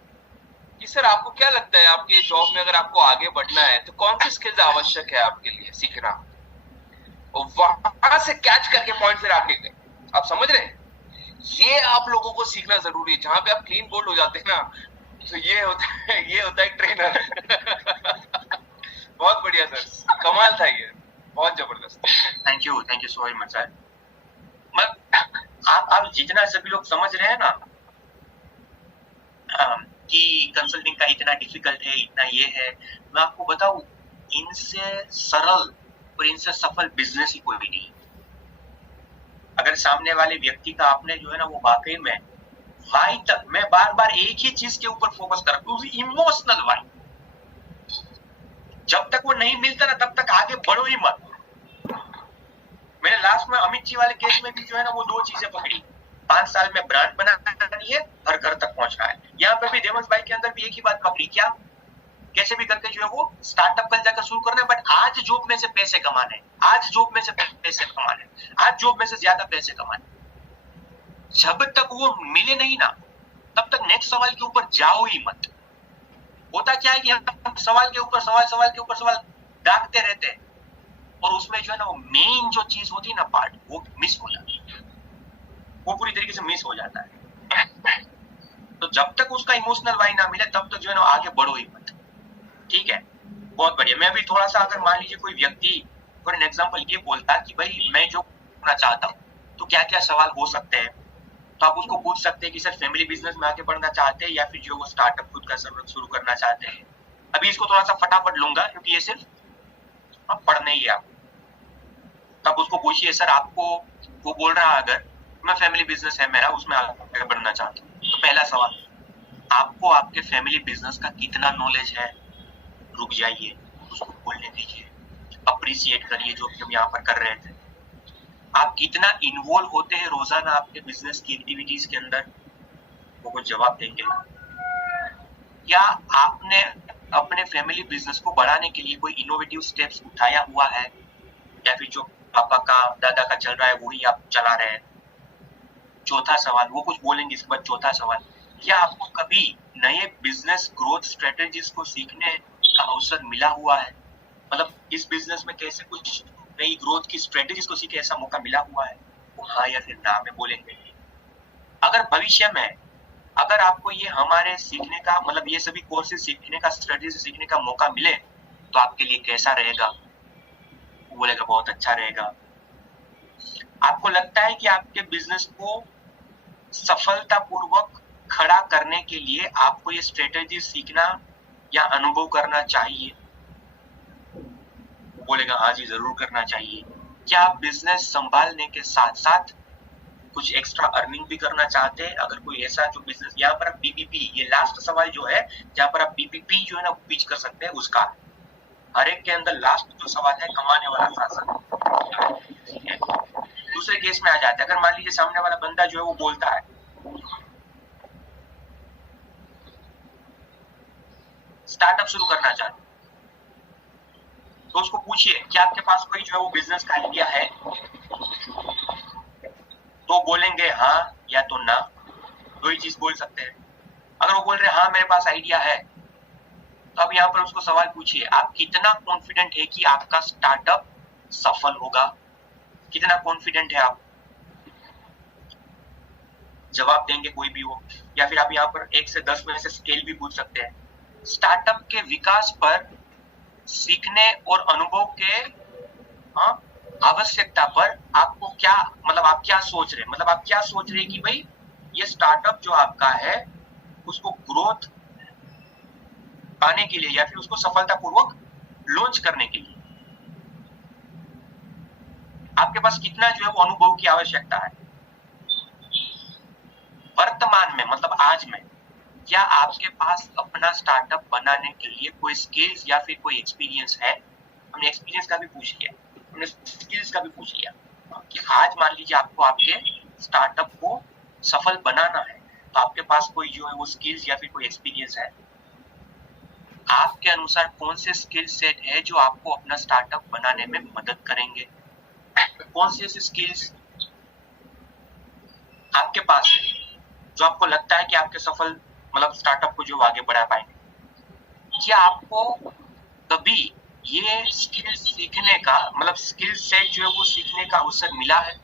कि सर आपको क्या लगता है आपके जॉब में अगर आपको आगे बढ़ना है तो कौन सी स्किल्स आवश्यक है आपके लिए सीखना। वहां से कैच करके पॉइंट फिर आगे गए। आप समझ रहे हैं? ये आप लोगों को सीखना जरूरी है। जहां पे आप क्लीन बोल्ड हो जाते हैं ना, तो ये होता है ट्रेनर। बहुत बढ़िया सर, कमाल था ये, बहुत जबरदस्त। Thank you so very much sir. आप जितना सभी लोग समझ रहे हैं ना कि कंसल्टिंग का इतना डिफिकल्ट है, इतना ये है, मैं आपको बताऊं इनसे सरल और इनसे सफल बिजनेस ही कोई भी नहीं। अगर सामने वाले व्यक्ति का आपने जो है ना वो वाकई में वाई तक, मैं बार बार एक ही चीज के ऊपर फोकस कर रहा हूं, इमोशनल वाई। जब तक वो नहीं मिलता ना तब तक आगे बढ़ो ही मत। मैंने लास्ट में अमित जी वाले केस में भी जो है ना वो 2 चीजें पकड़ी। 5 साल में ब्रांड बनानी है, हर घर तक पहुंचना है। यहाँ पे भी देवांश भाई के अंदर भी एक ही बात पकड़ी, क्या कैसे भी करके जो है वो स्टार्टअप कल जाकर शुरू करना है, बट आज जॉब में से पैसे कमाने, आज जॉब में से पैसे कमाने, आज जॉब में से ज्यादा पैसे कमाने। जब तक वो मिले नहीं ना तब तक नेक्स्ट सवाल के ऊपर जाओ ही मत। होता क्या है कि हम सवाल के ऊपर सवाल दागते रहते हैं और उसमें जो है ना वो मेन जो चीज होती है ना पार्ट, वो मिस हो जाती है, वो पूरी तरीके से मिस हो जाता है। तो जब तक उसका इमोशनल वाई ना मिले तब तक जो है ना आगे बढ़ो ही मत। ठीक है, बहुत बढ़िया। मैं भी थोड़ा सा, अगर मान लीजिए कोई व्यक्ति फॉर एन एग्जांपल ये बोलता कि भाई मैं जो करना चाहता हूँ तो क्या क्या सवाल हो सकते हैं, तो आप उसको पूछ सकते हैं कि सर फैमिली बिजनेस में आगे बढ़ना चाहते हैं या फिर जो वो स्टार्टअप खुद का शुरू करना चाहते हैं। अभी इसको थोड़ा सा फटाफट लूंगा क्योंकि ये सिर्फ पढ़ने ही है आपको। तब उसको पूछिए सर आपको, वो बोल रहा है अगर मैं फैमिली बिजनेस है मेरा उसमें आगे बढ़ना चाहता हूँ, तो पहला सवाल आपको आपके फैमिली बिजनेस का कितना नॉलेज है। रुक जाइए, उसको बोलने दीजिए, अप्रिशिएट करिए जो हम यहाँ पर कर रहे थे। आप कितना इन्वॉल्व होते हैं रोजाना आपके बिजनेस की एक्टिविटीज के अंदर, वो कुछ जवाब देंगे। क्या आपने अपने फैमिली बिजनेस को बढ़ाने के लिए कोई इनोवेटिव स्टेप्स उठाया हुआ है या फिर जो पापा का दादा का चल रहा है वही आप चला रहे हैं। चौथा सवाल, वो कुछ बोलेंगे इसके बाद चौथा सवाल, क्या आपको कभी नए बिजनेस ग्रोथ स्ट्रेटेजीज को सीखने का अवसर मिला हुआ है, मतलब इस बिजनेस में कैसे कुछ नई ग्रोथ की स्ट्रेटेजीज को सीखे ऐसा मौका मिला हुआ है, वो हाँ या फिर ना में बोलेंगे। अगर भविष्य में अगर आपको ये हमारे सीखने का मतलब ये सभी कोर्सेज सीखने का, स्ट्रेटेजी सीखने का मौका मिले तो आपके लिए कैसा रहेगा, वो बोलेगा बहुत अच्छा रहेगा। आपको लगता है कि आपके बिजनेस को सफलतापूर्वक खड़ा करने के लिए आपको ये स्ट्रेटेजी सीखना या अनुभव करना चाहिए, वो बोलेगा हाँ जी जरूर करना चाहिए। क्या आप बिजनेस संभालने के साथ साथ कुछ एक्स्ट्रा अर्निंग भी करना चाहते हैं? अगर कोई ऐसा जो बिजनेस, यहाँ पर आप BPP, ये लास्ट सवाल जो है जहाँ पर आप BPP जो है ना पिच कर सकते हैं उसका, हर एक के अंदर लास्ट जो सवाल है कमाने वाला शासन, ठीक है। दूसरे केस में आ जाते हैं, अगर मान लीजिए सामने वाला बंदा जो है वो बोलता है स्टार्टअप शुरू करना चाहते, तो उसको पूछिए कि आपके पास कोई जो है वो बिजनेस का आइडिया है, तो बोलेंगे हाँ या तो ना, दो ही चीज बोल सकते हैं। अगर वो बोल रहे हाँ मेरे पास आइडिया है, तो अब यहाँ पर उसको सवाल पूछिए आप कितना कॉन्फिडेंट है कि आपका स्टार्टअप सफल होगा, कितना कॉन्फिडेंट है आप। जवाब देंगे कोई भी हो, या फिर आप यहाँ पर 1 से 10 में से स्केल भी पूछ सकते हैं। स्टार्टअप के विकास पर, सीखने और अनुभव के आवश्यकता पर आपको क्या, मतलब आप क्या सोच रहे, मतलब आप क्या सोच रहे कि भाई ये स्टार्टअप जो आपका है उसको ग्रोथ पाने के लिए या फिर उसको सफलतापूर्वक लॉन्च करने के लिए आपके पास कितना जो है वो अनुभव की आवश्यकता है। वर्तमान में मतलब आज में क्या आपके पास अपना स्टार्टअप बनाने के लिए कोई स्किल्स या फिर कोई एक्सपीरियंस है। हमने एक्सपीरियंस का भी पूछ लिया, हमने स्किल्स का भी पूछ लिया कि आज मान लीजिए आपको आपके स्टार्टअप को सफल बनाना है, तो आपके पास कोई जो है वो स्किल्स या फिर कोई एक्सपीरियंस है। आपके अनुसार कौन से स्किल सेट है जो आपको अपना स्टार्टअप बनाने में मदद करेंगे, कौन से ऐसे स्किल्स आपके पास है जो आपको लगता है कि आपके सफल मतलब स्टार्टअप को जो आगे बढ़ा पाएंगे। क्या आपको कभी ये स्किल सीखने का मतलब स्किल सेट जो है वो सीखने का अवसर मिला है,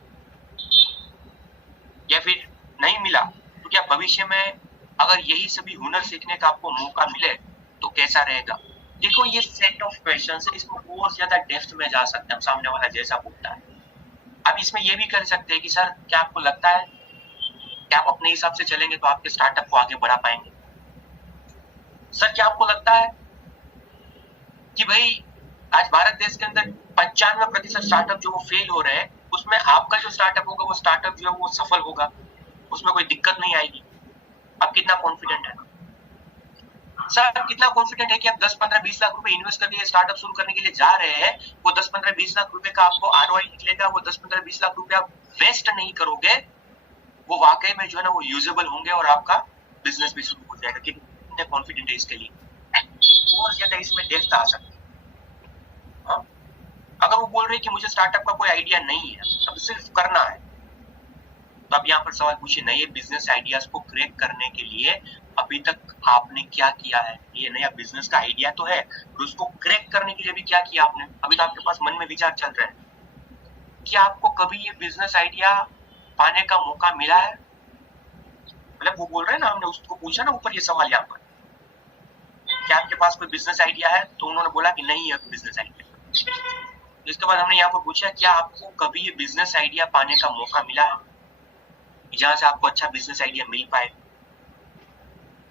या फिर नहीं मिला, तो क्या भविष्य में अगर यही सभी हुनर सीखने का आपको मौका मिले तो कैसा रहेगा। देखो ये सेट ऑफ क्वेश्चंस है, इसमें और ज्यादा डेप्थ में जा सकते हैं, हम सामने वाला जैसा बोलता है। अब इसमें ये भी कर सकते हैं कि सर क्या आपको लगता है कि आप अपने हिसाब से चलेंगे तो आपके स्टार्टअप को आगे बढ़ा पाएंगे। सर क्या आपको लगता है कि भाई आज भारत देश के अंदर 95% स्टार्टअप जो वो फेल हो रहे हैं, उसमें आपका जो स्टार्टअप होगा वो स्टार्टअप जो है वो सफल होगा, उसमें कोई दिक्कत नहीं आएगी। आप कितना कॉन्फिडेंट है सर, आप कितना कॉन्फिडेंट है कि आप 10, 15, 20 लाख रुपए इन्वेस्ट करके स्टार्टअप शुरू करने के लिए जा रहे हैं, वो 10, 15, 20 लाख रुपए का आपको आरओआई निकलेगा, वो 10, 15, 20 लाख रुपए आप वेस्ट नहीं करोगे, वो वाकई में जो है ना वो यूजेबल होंगे और आपका बिजनेस भी शुरू हो जाएगा। कितने कॉन्फिडेंट है इसके लिए। और ज्यादा इसमें डेप्थ आ सकती है। अगर वो बोल रहे हैं कि मुझे स्टार्टअप का कोई आइडिया नहीं है, अब सिर्फ करना है, तो अब यहाँ पर सवाल पूछिए नए बिजनेस आइडियाज को क्रैक करने के लिए अभी तक आपने क्या किया है। ये नया बिजनेस का आइडिया तो है, और उसको क्रैक करने के लिए भी क्या किया आपने। अभी तो आपके पास मन में विचार चल रहे हैं कि आपको कभी ये बिजनेस आइडिया पाने का मौका मिला है। मतलब वो बोल रहे हैं ना, हमने उसको पूछा ना ऊपर ये सवाल यहाँ पर, क्या आपके पास कोई बिजनेस आइडिया है, तो उन्होंने बोला कि नहीं है बिजनेस आइडिया। इसके बाद हमने यहाँ पर पूछा क्या आपको कभी ये बिजनेस आइडिया पाने का मौका मिला है जहां से आपको अच्छा बिजनेस आइडिया मिल पाए।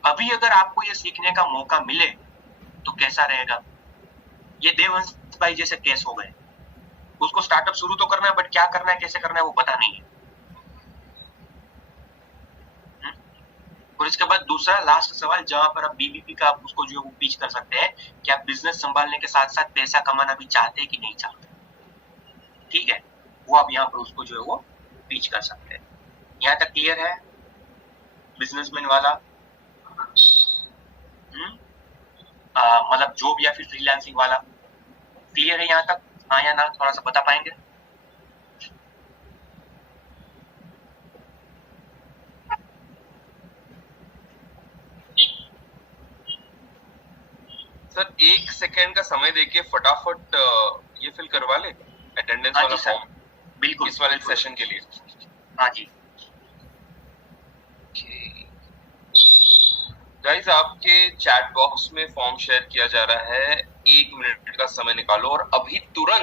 अभी अगर आपको ये सीखने का मौका मिले तो कैसा रहेगा। ये देवहंस भाई जैसे केस हो गए, उसको स्टार्टअप शुरू तो करना है बट क्या करना है कैसे करना है वो पता नहीं है। और इसके बाद दूसरा लास्ट सवाल जहां पर आप बीबीपी का आप उसको जो है वो पिच कर सकते हैं कि आप बिजनेस संभालने के साथ साथ पैसा कमाना भी चाहते हैं कि नहीं चाहते। ठीक है, वो आप यहाँ पर उसको जो है वो पिच कर सकते हैं। यहाँ तक क्लियर है बिजनेसमैन वाला मतलब जॉब या फिर फ्रीलांसिंग वाला क्लियर है यहाँ तक, हाँ या ना थोड़ा सा बता पाएंगे। सर 1 सेकेंड का समय देके फटाफट ये फिल करवा ले अटेंडेंस वाला फॉर्म, बिल्कुल इस वाले सेशन के लिए। हाँ जी गाइस आपके चैट बॉक्स में फॉर्म शेयर किया जा रहा है, 1 मिनट का समय निकालो और अभी तुरंत